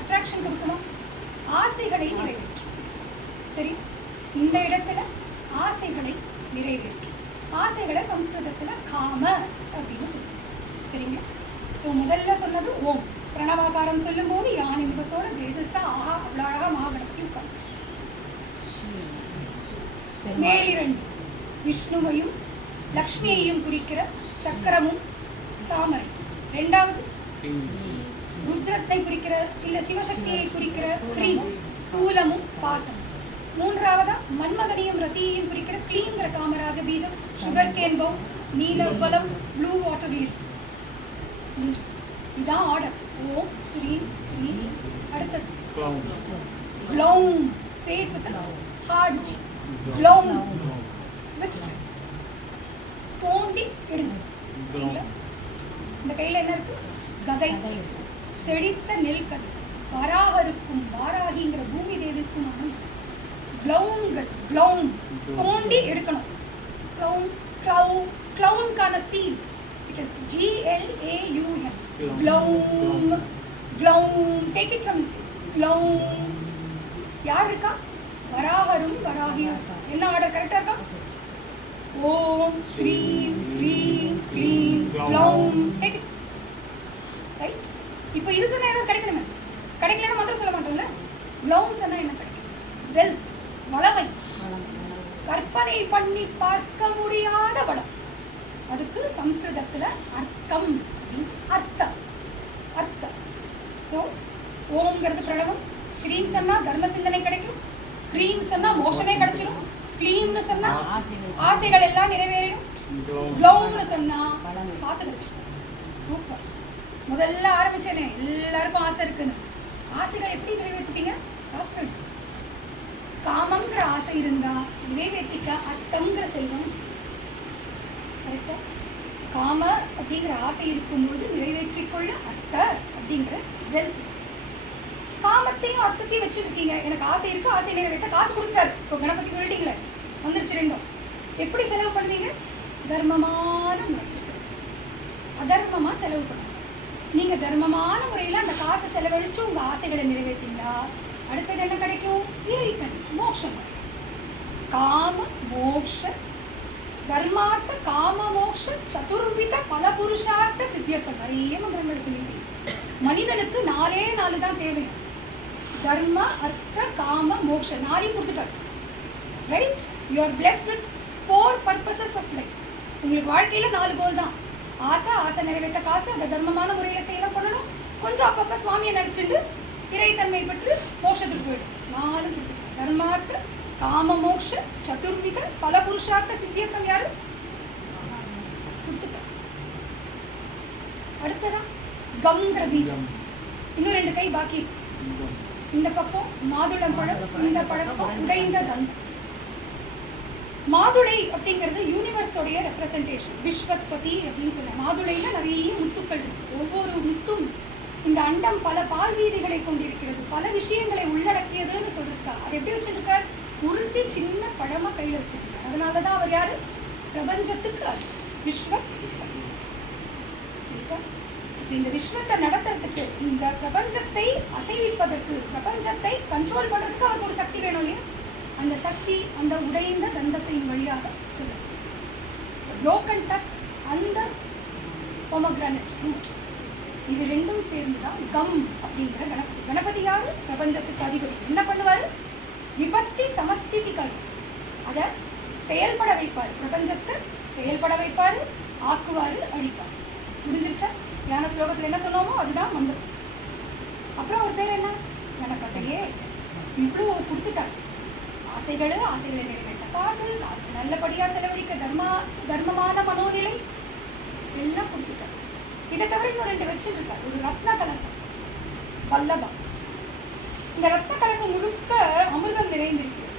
அட்ராக்ஷன் கொடுக்குமா? ஆசைகளை நிறைவேற்றும். சரி, இந்த இடத்துல ஆசைகளை நிறைவேற்றும். ஆசைகளை சம்ஸ்கிருதத்துல காம அப்படின்னு சொல்லுவோம். சரிங்களா? ஸோ முதல்ல சொன்னது ஓம். பிரணவாகாரம் சொல்லும் போது யானை முகத்தோட தேஜஸா ஆஹா அவ்வளோ அழகா மகாகணபதி உட்கார்ந்து. மேலிரண்டு விஷ்ணுவையும் லக்ஷ்மியையும் குறிக்கிற சக்கரமும் தாமரை. 2வது ருத்ரத்தை குறிக்கிற இல்ல சிவசக்தியை குறிக்கிற ஹ்ரீம், சூலமும் பாசம். 3வதா மன்மதனையும் ரதியையும் குறிக்கிற க்ளீங்கிற காமராஜ பீஜம், சுகர் கேன் பவு, நீலோத்பலம், ப்ளூ வாட்டர் லீஃப். இதான் ஆர்டர். ஓம் ஸ்ரீம் ஹ்ரீம். அடுத்தது க்ளௌம். சே இட் வித் ஹார்ட் ஜி. க்ளௌம் வித் தோண்டி எடுங்க. இந்த கையில என்ன இருக்கு? கதை. செழித்த நெல் கதை. வராகருக்கும் வாராகிங்கிற பூமி தேவிக்குமான க்ளௌங்கள். க்ளௌம் தோண்டி எடுக்கணும். க்ளௌம் க்ளௌம் க்ளௌம்கான seal. It is GLAUM. Gloom. Gloom. Take it from inside. Gloom. யார் இருக்கா? வராகரும் வராகியும் இருக்கா. என்ன ஆர்டர் கரெக்டா இருக்கா? ஓம் ஸ்ரீம் க்ரீம் க்ளீம் க்ளௌம். Take it right. இப்போ இது சொன்னா ஏதாவது கிடைக்கணுமே, கிடைக்கலன்னா மாத்திரம் சொல்ல மாட்டோம்ல. க்ளௌம் சொன்னா என்ன கிடைக்கும்? வெல்த், வளமை, கற்பனை பண்ணி பார்க்க முடியாத வளம். அதுக்கு சம்ஸ்கிருதத்துல அர்த்தம், அர்த்தம் அர்த்தம். ஸோ ஓம்ங்கிறது பிரணவம், ஸ்ரீம் சொன்னா தர்ம சிந்தனை கிடைக்கும், க்ரீம் சொன்னா மோட்சமே கிடைச்சிடும், க்ளீம்னு சொன்னா ஆசைகள் எல்லாம் நிறைவேறிடும், க்ளௌம்னு சொன்னா காசு கிடைச்சிடும். சூப்பர். முதல்ல ஆரம்பிச்சேனே எல்லாருக்கும் ஆசை இருக்குன்னு. ஆசைகள் எப்படி நிறைவேற்றுப்பீங்க? காசுகள். காமங்கிற ஆசை இருந்தா நிறைவேற்றிக்க அர்த்தங்கிற செல்வம். கரெக்டா? காம அப்படிங்கிற ஆசை இருக்கும்போது நிறைவேற்றிக்கொள்ள அர்த்த அப்படிங்கிற வெல்த். காமத்தையும் அர்த்தத்தையும் வச்சுட்டு இருக்கீங்க. எனக்கு ஆசை இருக்கு, ஆசை நிறைவேற்ற காசு கொடுத்துட்டாரு. இப்போ கணபதி சொல்லிட்டீங்களே, வந்துருச்சு ரெண்டும். எப்படி செலவு பண்ணுவீங்க? தர்மமான முறையில் செலவு, அதர்மமா செலவு பண்ணுங்க. நீங்க தர்மமான முறையில் அந்த காசை செலவழிச்சு உங்க ஆசைகளை நிறைவேற்றிண்டா அடுத்தது என்ன கிடைக்கும்? இறைத்தன் மோட்சம். காம மோக்ஷ தர்மார்த்த காம மோக்ஷ சதுர்வித பல புருஷார்த்த சித்தியர்த்தம். நிறைய மந்திரங்கள் சொல்லிட்டீங்க. மனிதனுக்கு 4 தான் தேவை. தர்ம அர்த்த காம மோக்ஷ 4 கொடுத்துட்டார். Right? You are blessed with 4 purposes of life. உங்களுக்கு வாழ்க்கையில 4 கோல் தான். ஆசை நிறைவேற்ற காசு, அதை தர்மமான முறையில் செயலம் பண்ணணும். கொஞ்சம் அப்பப்போ சுவாமியை நினச்சிட்டு இறைத்தன்மை பெற்று மோட்சத்துக்கு போயிடும். 4 கொடுத்துட்டார். தர்மார்த்த காம மோக்ஷ சதுர்வித பல புருஷார்த்த சித்தியர்த்தம் யாரு கொடுத்துட்டார். அடுத்ததா கம்ங்கிற பீஜம். இன்னும் 2 கை பாக்கி. இந்த பக்கம் மாதுளம் பழம், இந்த பழக்கம் உடைந்த தந்தம். மாதுளை அப்படிங்கிறது யூனிவர்ஸோடைய ரெப்ரசன்டேஷன். விஸ்வத்பதி அப்படின்னு சொன்ன மாதுளையில நிறைய முத்துக்கள் இருக்கு. ஒவ்வொரு முத்தும் இந்த அண்டம் பல பால் வீதிகளை கொண்டிருக்கிறது, பல விஷயங்களை உள்ளடக்கியதுன்னு சொல்றதுக்கா அதை எப்படி வச்சுருக்கார்? உருட்டி சின்ன பழமா கையில வச்சுருக்கார். அதனாலதான் அவர் யாரு? பிரபஞ்சத்துக்கு அது விஸ்வத்பதி. இந்த விஸ்வத்தை நடத்துறதுக்கு, இந்த பிரபஞ்சத்தை அசைவிப்பதற்கு, பிரபஞ்சத்தை கண்ட்ரோல் பண்றதுக்கு அவருக்கு ஒரு சக்தி வேணும் இல்லையா? அந்த சக்தி அந்த உடைந்த தந்தத்தின் வழியாக சொல்லுது. broken tusk அந்த pomegranate fruit, இது ரெண்டும் சேர்ந்துதான் கம் அப்படிங்கிற கணபதி. கணபதி யாரு? பிரபஞ்சத்துக்கு அதிபதி. என்ன பண்ணுவாரு? விபத்தி சமஸ்திதிக்காரு. அதை செயல்பட வைப்பாரு, பிரபஞ்சத்தை செயல்பட வைப்பாரு, ஆக்குவாரு, அழிப்பாரு. முடிஞ்சிருச்சா? ஞான ஸ்லோகத்தில் என்ன சொன்னோமோ அதுதான் மந்திரம். அப்புறம் அவர் பேர் என்ன? கணபதியே. இவ்வளோ கொடுத்துட்டார். ஆசைகளை நிறைவேற்ற காசு நல்லபடியாக செலவழிக்க தர்மமான மனோநிலை எல்லாம் கொடுத்துட்டார். இதை தவிர இன்னும் 2 வச்சுட்டு இருக்காரு. ஒரு ரத்ன கலசம், வல்லபா. இந்த ரத்ன கலசம் முழுக்க அமிர்தம் நிறைந்திருக்கிறது.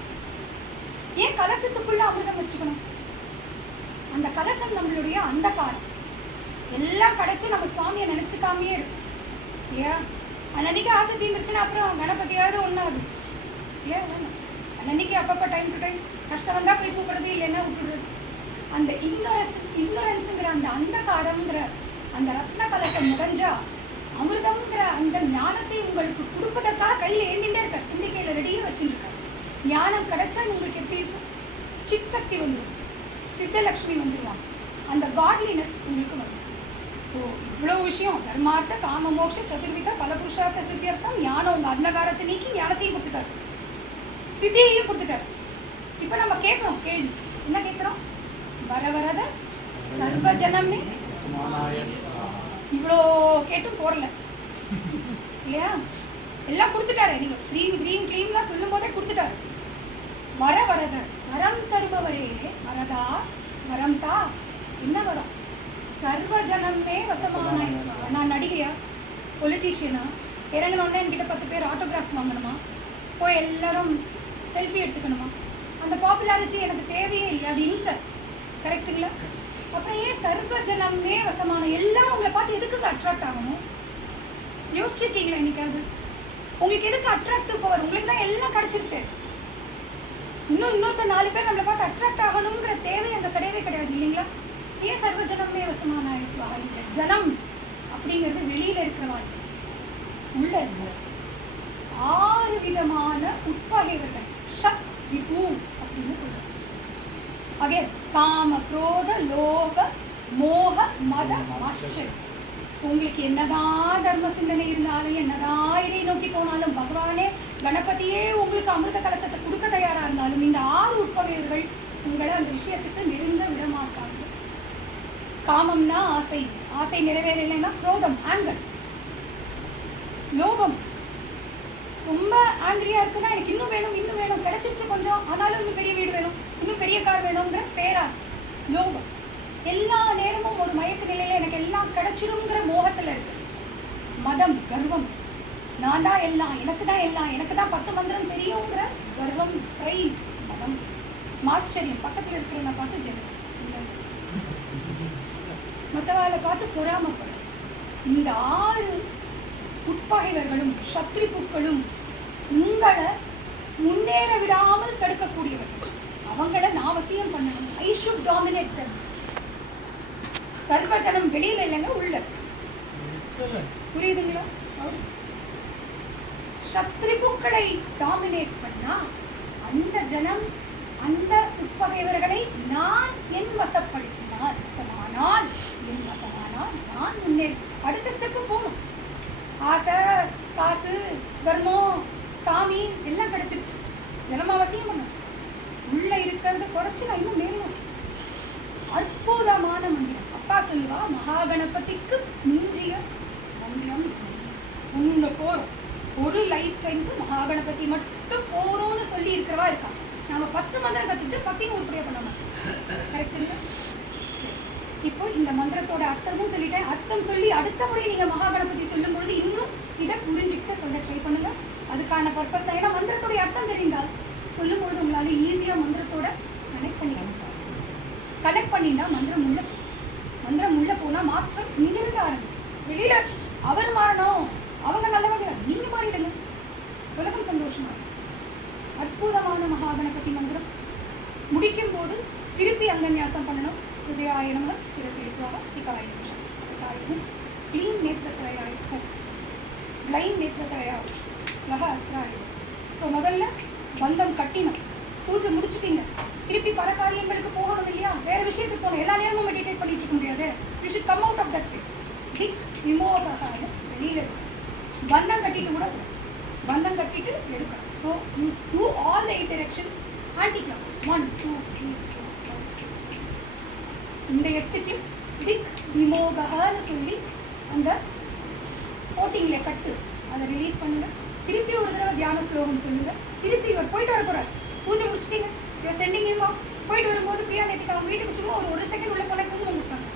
ஏன் கலசத்துக்குள்ள அமிர்தம் வச்சுக்கணும்? அந்த கலசம் நம்மளுடைய அந்தகாரம் எல்லாம் கிடைச்சு நம்ம சுவாமியை நினைச்சுக்காமையே இருக்கும் இல்லையா? அன்னைக்கு ஆசை தீர்ந்துருச்சுன்னா அப்புறம் கணபதியாவது ஒன்றாது இல்லையா? அன்னைக்கு அப்பப்போ டைம் டு டைம் கஷ்டம் வந்தால் போய் கூப்பிடுறது, இல்லைன்னா விட்டுடுறது. அந்த ignoranceங்கிற அந்த அந்தகாரங்கிற அந்த ரத்ன கலசம் முடிஞ்சா அமிர்தம்ங்கிற அந்த ஞானத்தை உங்களுக்கு கொடுப்பதற்காக கையில் ஏந்திண்டே இருக்கார். தும்பிக்கையில் ரெடியாக வச்சுட்டு இருக்காரு. ஞானம் கிடைச்சா உங்களுக்கு எப்படி இருக்கும்? சித் சக்தி வந்துடும், சித்தலக்ஷ்மி வந்துடுவாங்க, அந்த காட்லினஸ் உங்களுக்கு வரும். ஸோ இவ்வளோ விஷயம் தர்மார்த்த காம மோக்ஷ சதுர்வித பல புருஷார்த்த சித்தியர்த்தம். ஞானம் உங்கள் அந்தகாரத்தை நீக்கி ஞானத்தையும் கொடுத்துட்டாரு, சித்தியையும் கொடுத்துட்டாரு. இப்போ நம்ம கேட்குறோம் கேள்வி. என்ன கேட்குறோம்? வரவரத சர்வஜனமே. இவ்வளோ கேட்டும் போரல இல்லையா? எல்லாம் கொடுத்துட்டாரு. நீங்கள் ஸ்ரீம் க்ரீம் க்ளீம்லாம் சொல்லும் போதே கொடுத்துட்டாரு. வரவரத வரம் தருபவரே. வரதா வரம் தா. என்ன வரும்? சர்வஜனமே வசமான. நான் நடிகையா, பொலிட்டீஷியனா, இறங்கணுன்னே என்கிட்ட 10 பேர் ஆட்டோகிராஃப் வாங்கணுமா? போய் எல்லாரும் செல்ஃபி எடுத்துக்கணுமா? அந்த பாப்புலாரிட்டி எனக்கு தேவையே இல்லை, அது இம்சை. கரெக்டுங்களா? அப்புறம் ஏன் சர்வஜனமே வசமான? எல்லாரும் உங்களை பார்த்து எதுக்கு அட்ராக்ட் ஆகணும்? யோசிச்சிருக்கீங்களா இன்னைக்காவது? உங்களுக்கு எதுக்கு அட்ராக்டிவ் பவர்? உங்களுக்கு தான் எல்லாம் கிடச்சிருச்சு. இன்னொருத்த 4 பேர் நம்மளை பார்த்து அட்ராக்ட் ஆகணுங்கிற தேவை அங்கே கிடையவே கிடையாது இல்லைங்களா? ஏன் சர்வஜனமே வசமான சுவாகா? ஜனம் அப்படிங்கிறது வெளியில் இருக்கிறவாங்க, உள்ள இருக்கிற 6 விதமான உட்பகைவர்கள் சத் விபு அப்படின்னு சொல்றாங்க. அகே காம குரோத லோப மோக மத ஆச்சரியம். உங்களுக்கு என்னதான் தர்ம சிந்தனை இருந்தாலும், என்னதான் இறை நோக்கி போனாலும், பகவானே கணபதியே உங்களுக்கு அமிர்த கலசத்தை கொடுக்க தயாரா இருந்தாலும், இந்த 6 உட்பகைவர்கள் உங்களை அந்த விஷயத்துக்கு நெருங்க விட மாட்டாங்க. காமம்னா ஆசை, ஆசை நிறைவேறலைன்னா குரோதம், ஆங்கர். லோபம், ரொம்ப ஆங்கிரியா இருக்குன்னா எனக்கு இன்னும் வேணும், இன்னும் வேணும், கிடைச்சிருச்சு கொஞ்சம், ஆனாலும் இன்னும் பெரிய வீடு வேணும், இன்னும் பெரிய கார் வேணுங்கிற பேராசை, லோபம். எல்லா நேரமும் ஒரு மயக்க நிலையில எனக்கு எல்லாம் கிடைச்சிடுங்கிற மோகத்துல இருக்கு. மதம், கர்வம், நான் தான் எல்லாம், எனக்கு தான் எல்லாம், எனக்கு தான் 10 மந்திரம் தெரியுங்கிற கர்வம், பிரைட், மதம். ஆச்சரியம், பக்கத்துல இருக்கிறவனை பார்த்து ஜெலசி, மற்றவாளை பார்த்து பொறாமப்படும். இந்த 6 உட்பகைவர்களும் சத்ரிப்புக்களும் உங்களை முன்னேற விடாமல் தடுக்கக்கூடியவர்கள். அவங்கள நான் வசியம் பண்ணணும். ஐ ஷுட் டாமினேட் தம். சர்வஜனம் வெளியில இல்லைங்க, உள்ள. புரியுதுங்களா? சத்ரிப்புக்களை டாமினேட் பண்ணா அந்த ஜனம், அந்த உட்பகைவர்களை நான் என் வசப்படுத்தினால், வசமானால், என் வசமானால் நான் முன்னேறி அடுத்த ஸ்டெப்பு போகணும். ஆசை, காசு, தர்மம், சாமி எல்லாம் கிடைச்சிருச்சு, ஜனம் அவசியம் பண்ண உள்ள இருக்கிறத குறைச்சு நான் இன்னும் மேல் நோக்கி. அற்புதமான மந்திரம். அப்பா சொல்லுவா, மகாகணபதிக்கு மிஞ்சிய மந்திரம் ஒன்று போறோம். ஒரு லைஃப் டைமுக்கு மகாகணபதி மட்டும் போறோம்னு சொல்லி இருக்கிறவா இருக்காங்க. நாம 10 மந்திரம் கத்துட்டு 10 உருப்படியா பண்ண மாட்டோம். கரெக்டுங்களா? சரி, இப்போ இந்த மந்திரத்தோட அர்த்தமும் சொல்லிட்டேன். அர்த்தம் சொல்லி அடுத்த முறை நீங்க மகாகணபதி சொல்லும் பொழுது இன்னும் இதை புரிஞ்சுக்கிட்டு சொல்ல ட்ரை பண்ணுங்க. அதுக்கான பர்பஸ் தான். ஏன்னா மந்திரத்தோட அர்த்தம் தெரிந்தால் சொல்லும் பொழுது உங்களால ஈஸியா மந்திரத்தோட கனெக்ட் பண்ணிக்கலாம். கனெக்ட் பண்ணினா மந்திரம் உள்ள போனா மாற்றம் இங்கிருந்து ஆரம்பிக்கும். வெளியில அவர் மாறணும், அவங்க நல்லவங்க, நீங்க மாறிடுங்க, உலகம் சந்தோஷமா இருக்கும். அற்புதமான மகாகணபதி மந்திரம் முடிக்கும் போது திருப்பி அங்கன்யாசம் பண்ணணும். ஹிருதயாய நமः, சிரசே ஸ்வாஹா, சிகாய நமः, சாயனம் க்ளீன் நேத்ரத்ரயாய, சரி ப்ளைண்ட் நேத்ரத்ரயாய, லஹ அஸ்திராய. இப்போ முதல்ல பந்தம் கட்டினோம், பூஜை முடிச்சுட்டீங்க, திருப்பி பல காரியங்களுக்கு போகணும் இல்லையா? வேற விஷயத்துக்கு போகணும். எல்லா நேரமும் மெடிடேட் பண்ணிட்டு இருக்க முடியாது. You should come out of that place. திக் விமோகஹான வெளியில பந்தம் கட்டிட்டு கூட பந்தம் கட்டிட்டு எடுக்கணும். So you do all the 8 directions ஆன்டி கிளாக்வைஸ். 1 2 3 4 5 6. இந்த 8 கிளிக் திக் விமோகஹான்னு சொல்லி அந்த போட்டிங்ல கட்டு அதை ரிலீஸ் பண்ணுங்க. திருப்பி ஒரு தடவை தியான ஸ்லோகம் சொல்லுங்க. திருப்பி இவர் போயிட்டு வர போறாரு. பூஜை முடிச்சிட்டீங்க, யூஆர் சென்டிங் ஹிம் ஆஃப். போயிட்டு வரும்போது பிரியா நேற்றுக்கு அவங்க வீட்டுக்கு சும்மா ஒரு செகண்ட் உள்ள போன குங்குமம் கொடுத்தாங்க.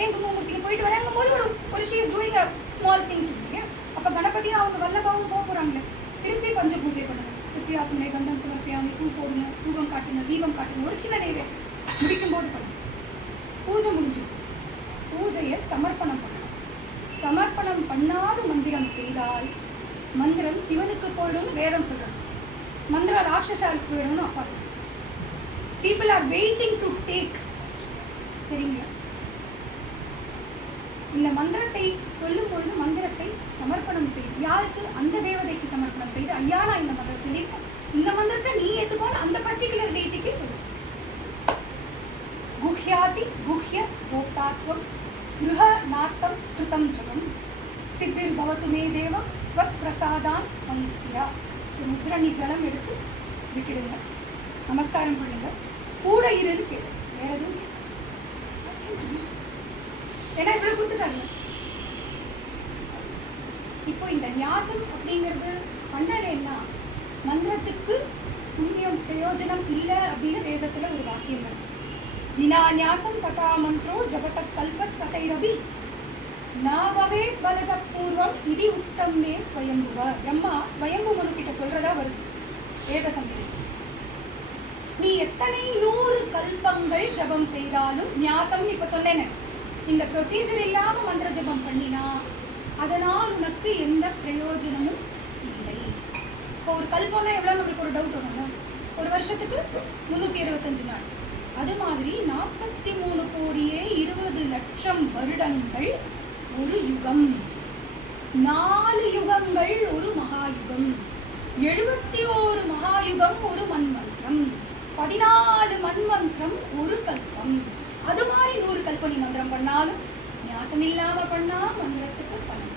ஏன் குங்குமம் கொடுத்தீங்க? போயிட்டு வரங்கும் போது ஒரு she is doing a small thing இல்லையா? அப்போ கணபதியும் அவங்க வல்லபாவும் போக போகிறாங்களே, திருப்பி பஞ்ச பூஜை பண்ணுங்க. கிருத்தியாத்மனை கந்தம் சமர்ப்பியாமி, பூ போடுங்க, தூபம் காட்டுங்க, தீபம் காட்டுங்க, ஒரு சின்ன நைவேத்தியம் முடிக்கும் போது பண்ணுங்க. பூஜை முடிஞ்சு பூஜையை சமர்ப்பணம் பண்ணணும். சமர்ப்பணம் பண்ணாத மந்திரம் செய்தால் மந்திரம் சிவனுக்கு போயிடும்னு வேதம் சொல்றாங்க. மந்திரம் ராட்சசாளுக்கு போயிடும்னு அப்பா சொல்றாங்க. People are waiting to take. சரிங்களா? இந்த மந்திரத்தை சொல்லும் பொழுது மந்திரத்தை சமர்ப்பணம் செய்து, யாருக்கு? அந்த தேவதைக்கு சமர்ப்பணம் செய்து, ஐயா நான் இந்த மந்திரம் சொல்லியிருக்கேன், இந்த மந்திரத்தை நீ ஏற்றுக்கோன்னு அந்த பர்டிகுலர் டேட்டுக்கே சொல்லு. குஹ்யாதி குஹ்ய போக்தாத்வம் கிருஹ நாத்தம் கிருதம் ஜபம் சித்திர் பவத்து மே தேவம் வத் பிரசாதான் மயிஸ்தியா. ஒரு முத்ரணி ஜலம் எடுத்து விட்டுடுங்க, நமஸ்காரம் பண்ணுங்க, கூட இருந்து கேளு, வேற எதுவும் ஏன்னா இவ்வளவு கொடுத்துட்டாங்க. இப்போ இந்த ஞாசம் அப்படிங்கிறது பண்ணலைன்னா மந்திரத்துக்கு புண்ணியம் பிரயோஜனம் இல்லை அப்படின்னு வேதத்துல ஒரு வாக்கியம் வருது. வினா ஞாசம் ததா மந்திரோ ஜபத கல்ப சகைரபி நாவவே பலத பூர்வம் இதி உத்தமே ஸ்வயம்புவ. பிரம்மா ஸ்வயம்பு மனு கிட்ட சொல்றதா வருது வேத சங்கீதம். நீ எத்தனை 100 கல்பங்கள் ஜபம் செய்தாலும் ஞாசம் இப்ப சொன்னேன்னு இந்த ப்ரொசீஜர் இல்லாம மந்திர ஜபம் பண்ணினா அதனால் உனக்கு எந்த பிரயோஜனமும் இல்லை. இப்போ ஒரு கல்பம்னா எவ்வளவு நம்மளுக்கு ஒரு டவுட் வரும்ல, ஒரு வருஷத்துக்கு 365 நாள். அது மாதிரி 43 கோடியே 20 லட்சம் வருடங்கள் ஒரு யுகம், 4 யுகங்கள் ஒரு மகாயுகம். 71 மகாயுகம் ஒரு மன்மந்திரம், 14 மன்மந்திரம் ஒரு கல்பம். அது மாதிரி 100 கல்பனி மந்திரம் பண்ணாலும் ஞாசம் இல்லாம பண்ணா மந்திரத்துக்கு பலன்.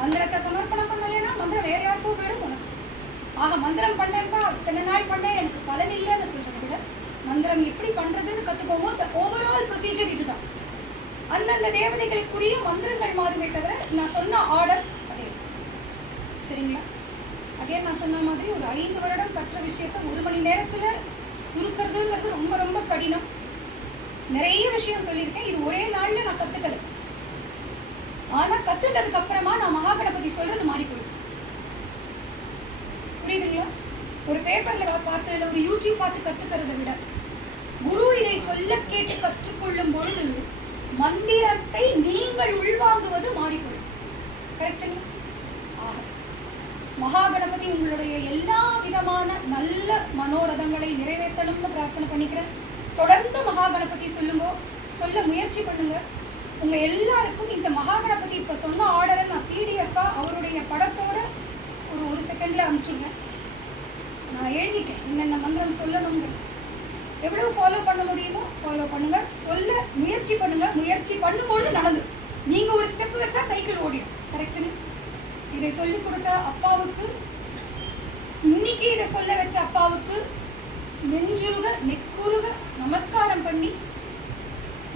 மந்திரத்தை சமர்ப்பணம் பண்ணலைன்னா மந்திரம் வேற யாருக்கோ போயிடும் உனக்கு. ஆக மந்திரம் பண்ணேன்னா இத்தனை நாள் பண்ணேன் எனக்கு பலன் இல்லைன்னு சொல்றதை விட மந்திரம் எப்படி பண்றதுன்னு கத்துக்கோங்க. இந்த ஓவரால் ப்ரொசீஜர் இதுதான். அந்தந்த தேவதைகளுக்குரிய மந்திரங்கள் மாறுமே தவிர நான் சொன்ன ஆர்டர் அதே. சரிங்களா? அதே நான் சொன்ன மாதிரி ஒரு 5 வருடம் கற்ற விஷயத்தை 1 மணி நேரத்துல சுருக்கிறதுங்கிறது ரொம்ப ரொம்ப கடினம். நிறைய விஷயம் சொல்லியிருக்கேன். இது ஒரே நாள்ல நான் கத்துக்கல. ஆனா கத்துட்டதுக்கு அப்புறமா நான் மகாகணபதி சொல்றது மாறி போயிடுது. புரியுதுங்களா? ஒரு பேப்பர்ல பார்த்து இல்லை ஒரு யூடியூப் பார்த்து கத்துக்கிறத விட குரு இதை சொல்ல கேட்டு கற்றுக்கொள்ளும் பொழுது மந்திரத்தை நீங்கள் உள்வாங்குவது மாறிப்போடும். கரெக்டுங்களா? ஆக மகாகணபதி உங்களுடைய எல்லா விதமான நல்ல மனோரதங்களை நிறைவேற்றணும்னு பிரார்த்தனை பண்ணிக்கிறேன். தொடர்ந்து மகாகணபதி சொல்ல முயற்சி பண்ணுங்க. உங்க எல்லாருக்கும் இந்த மகாகணபதி இப்ப சொன்ன ஆர்டரை நான் பிடிஎஃபா அவருடைய படத்தோட ஒரு செகண்ட்ல அனுப்பிச்சுடுறேன். நான் எழுதிட்டேன் என்னென்ன மந்திரம் சொல்லணுங்க. எவ்வளவு ஃபாலோ பண்ண முடியுமோ ஃபாலோ பண்ணுங்க. சொல்ல முயற்சி பண்ணுங்க. முயற்சி பண்ணும்போது நடந்து நீங்க ஒரு ஸ்டெப் வச்சா சைக்கிள் ஓடிடும். கரெக்டுங்க? இதை சொல்லி கொடுத்த அப்பாவுக்கு, இன்னைக்கு இதை சொல்ல வச்ச அப்பாவுக்கு நெஞ்சுருக நெக்குருக நமஸ்காரம் பண்ணி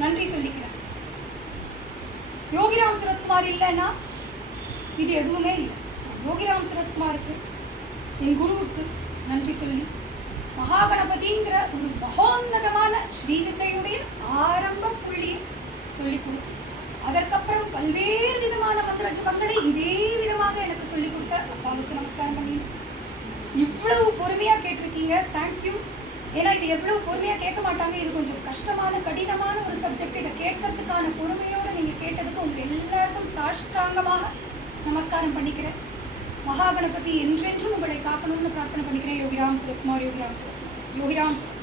நன்றி சொல்லிக்கிறேன். யோகிராம் சுரத்குமார் இல்லைன்னா இது எதுவுமே இல்லை. யோகிராம் சுரத்குமாருக்கு, என் குருவுக்கு நன்றி சொல்லி மகாகணபதிங்கிற ஒரு மகோன்னதமான ஸ்ரீவித்தையுடைய ஆரம்ப புள்ளியை சொல்லிக் கொடுத்து அதற்கப்புறம் பல்வேறு விதமான மந்திர ஜபங்களை இதே விதமாக எனக்கு சொல்லிக் கொடுத்த அப்பாவுக்கு நமஸ்காரம் பண்ணி இவ்வளவு பொறுமையா கேட்டிருக்கீங்க. தேங்க்யூ. ஏன்னா இது எவ்வளவு பொறுமையா கேட்க மாட்டாங்க. இது கொஞ்சம் கஷ்டமான கடினமான ஒரு சப்ஜெக்ட். இதை கேட்கறதுக்கான பொறுமையோடு நீங்க கேட்டதுக்கு உங்க எல்லாருக்கும் சாஷ்டாங்கமாக நமஸ்காரம் பண்ணிக்கிறேன். மகாகணபதி என்றென்றும் உங்களை காக்கணும்னு பிரார்த்தனை பண்ணிக்கிறேன். யோகிராம் சுரத்குமார், யோகிராம் சுரத்குமார், யோகிராம் சுரத்குமார்.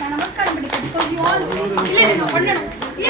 நான் நமஸ்காரம் பண்ணிக்கிறேன். பிகாஸ் யூ ஆல் இல்லை நான் பண்ணணும்.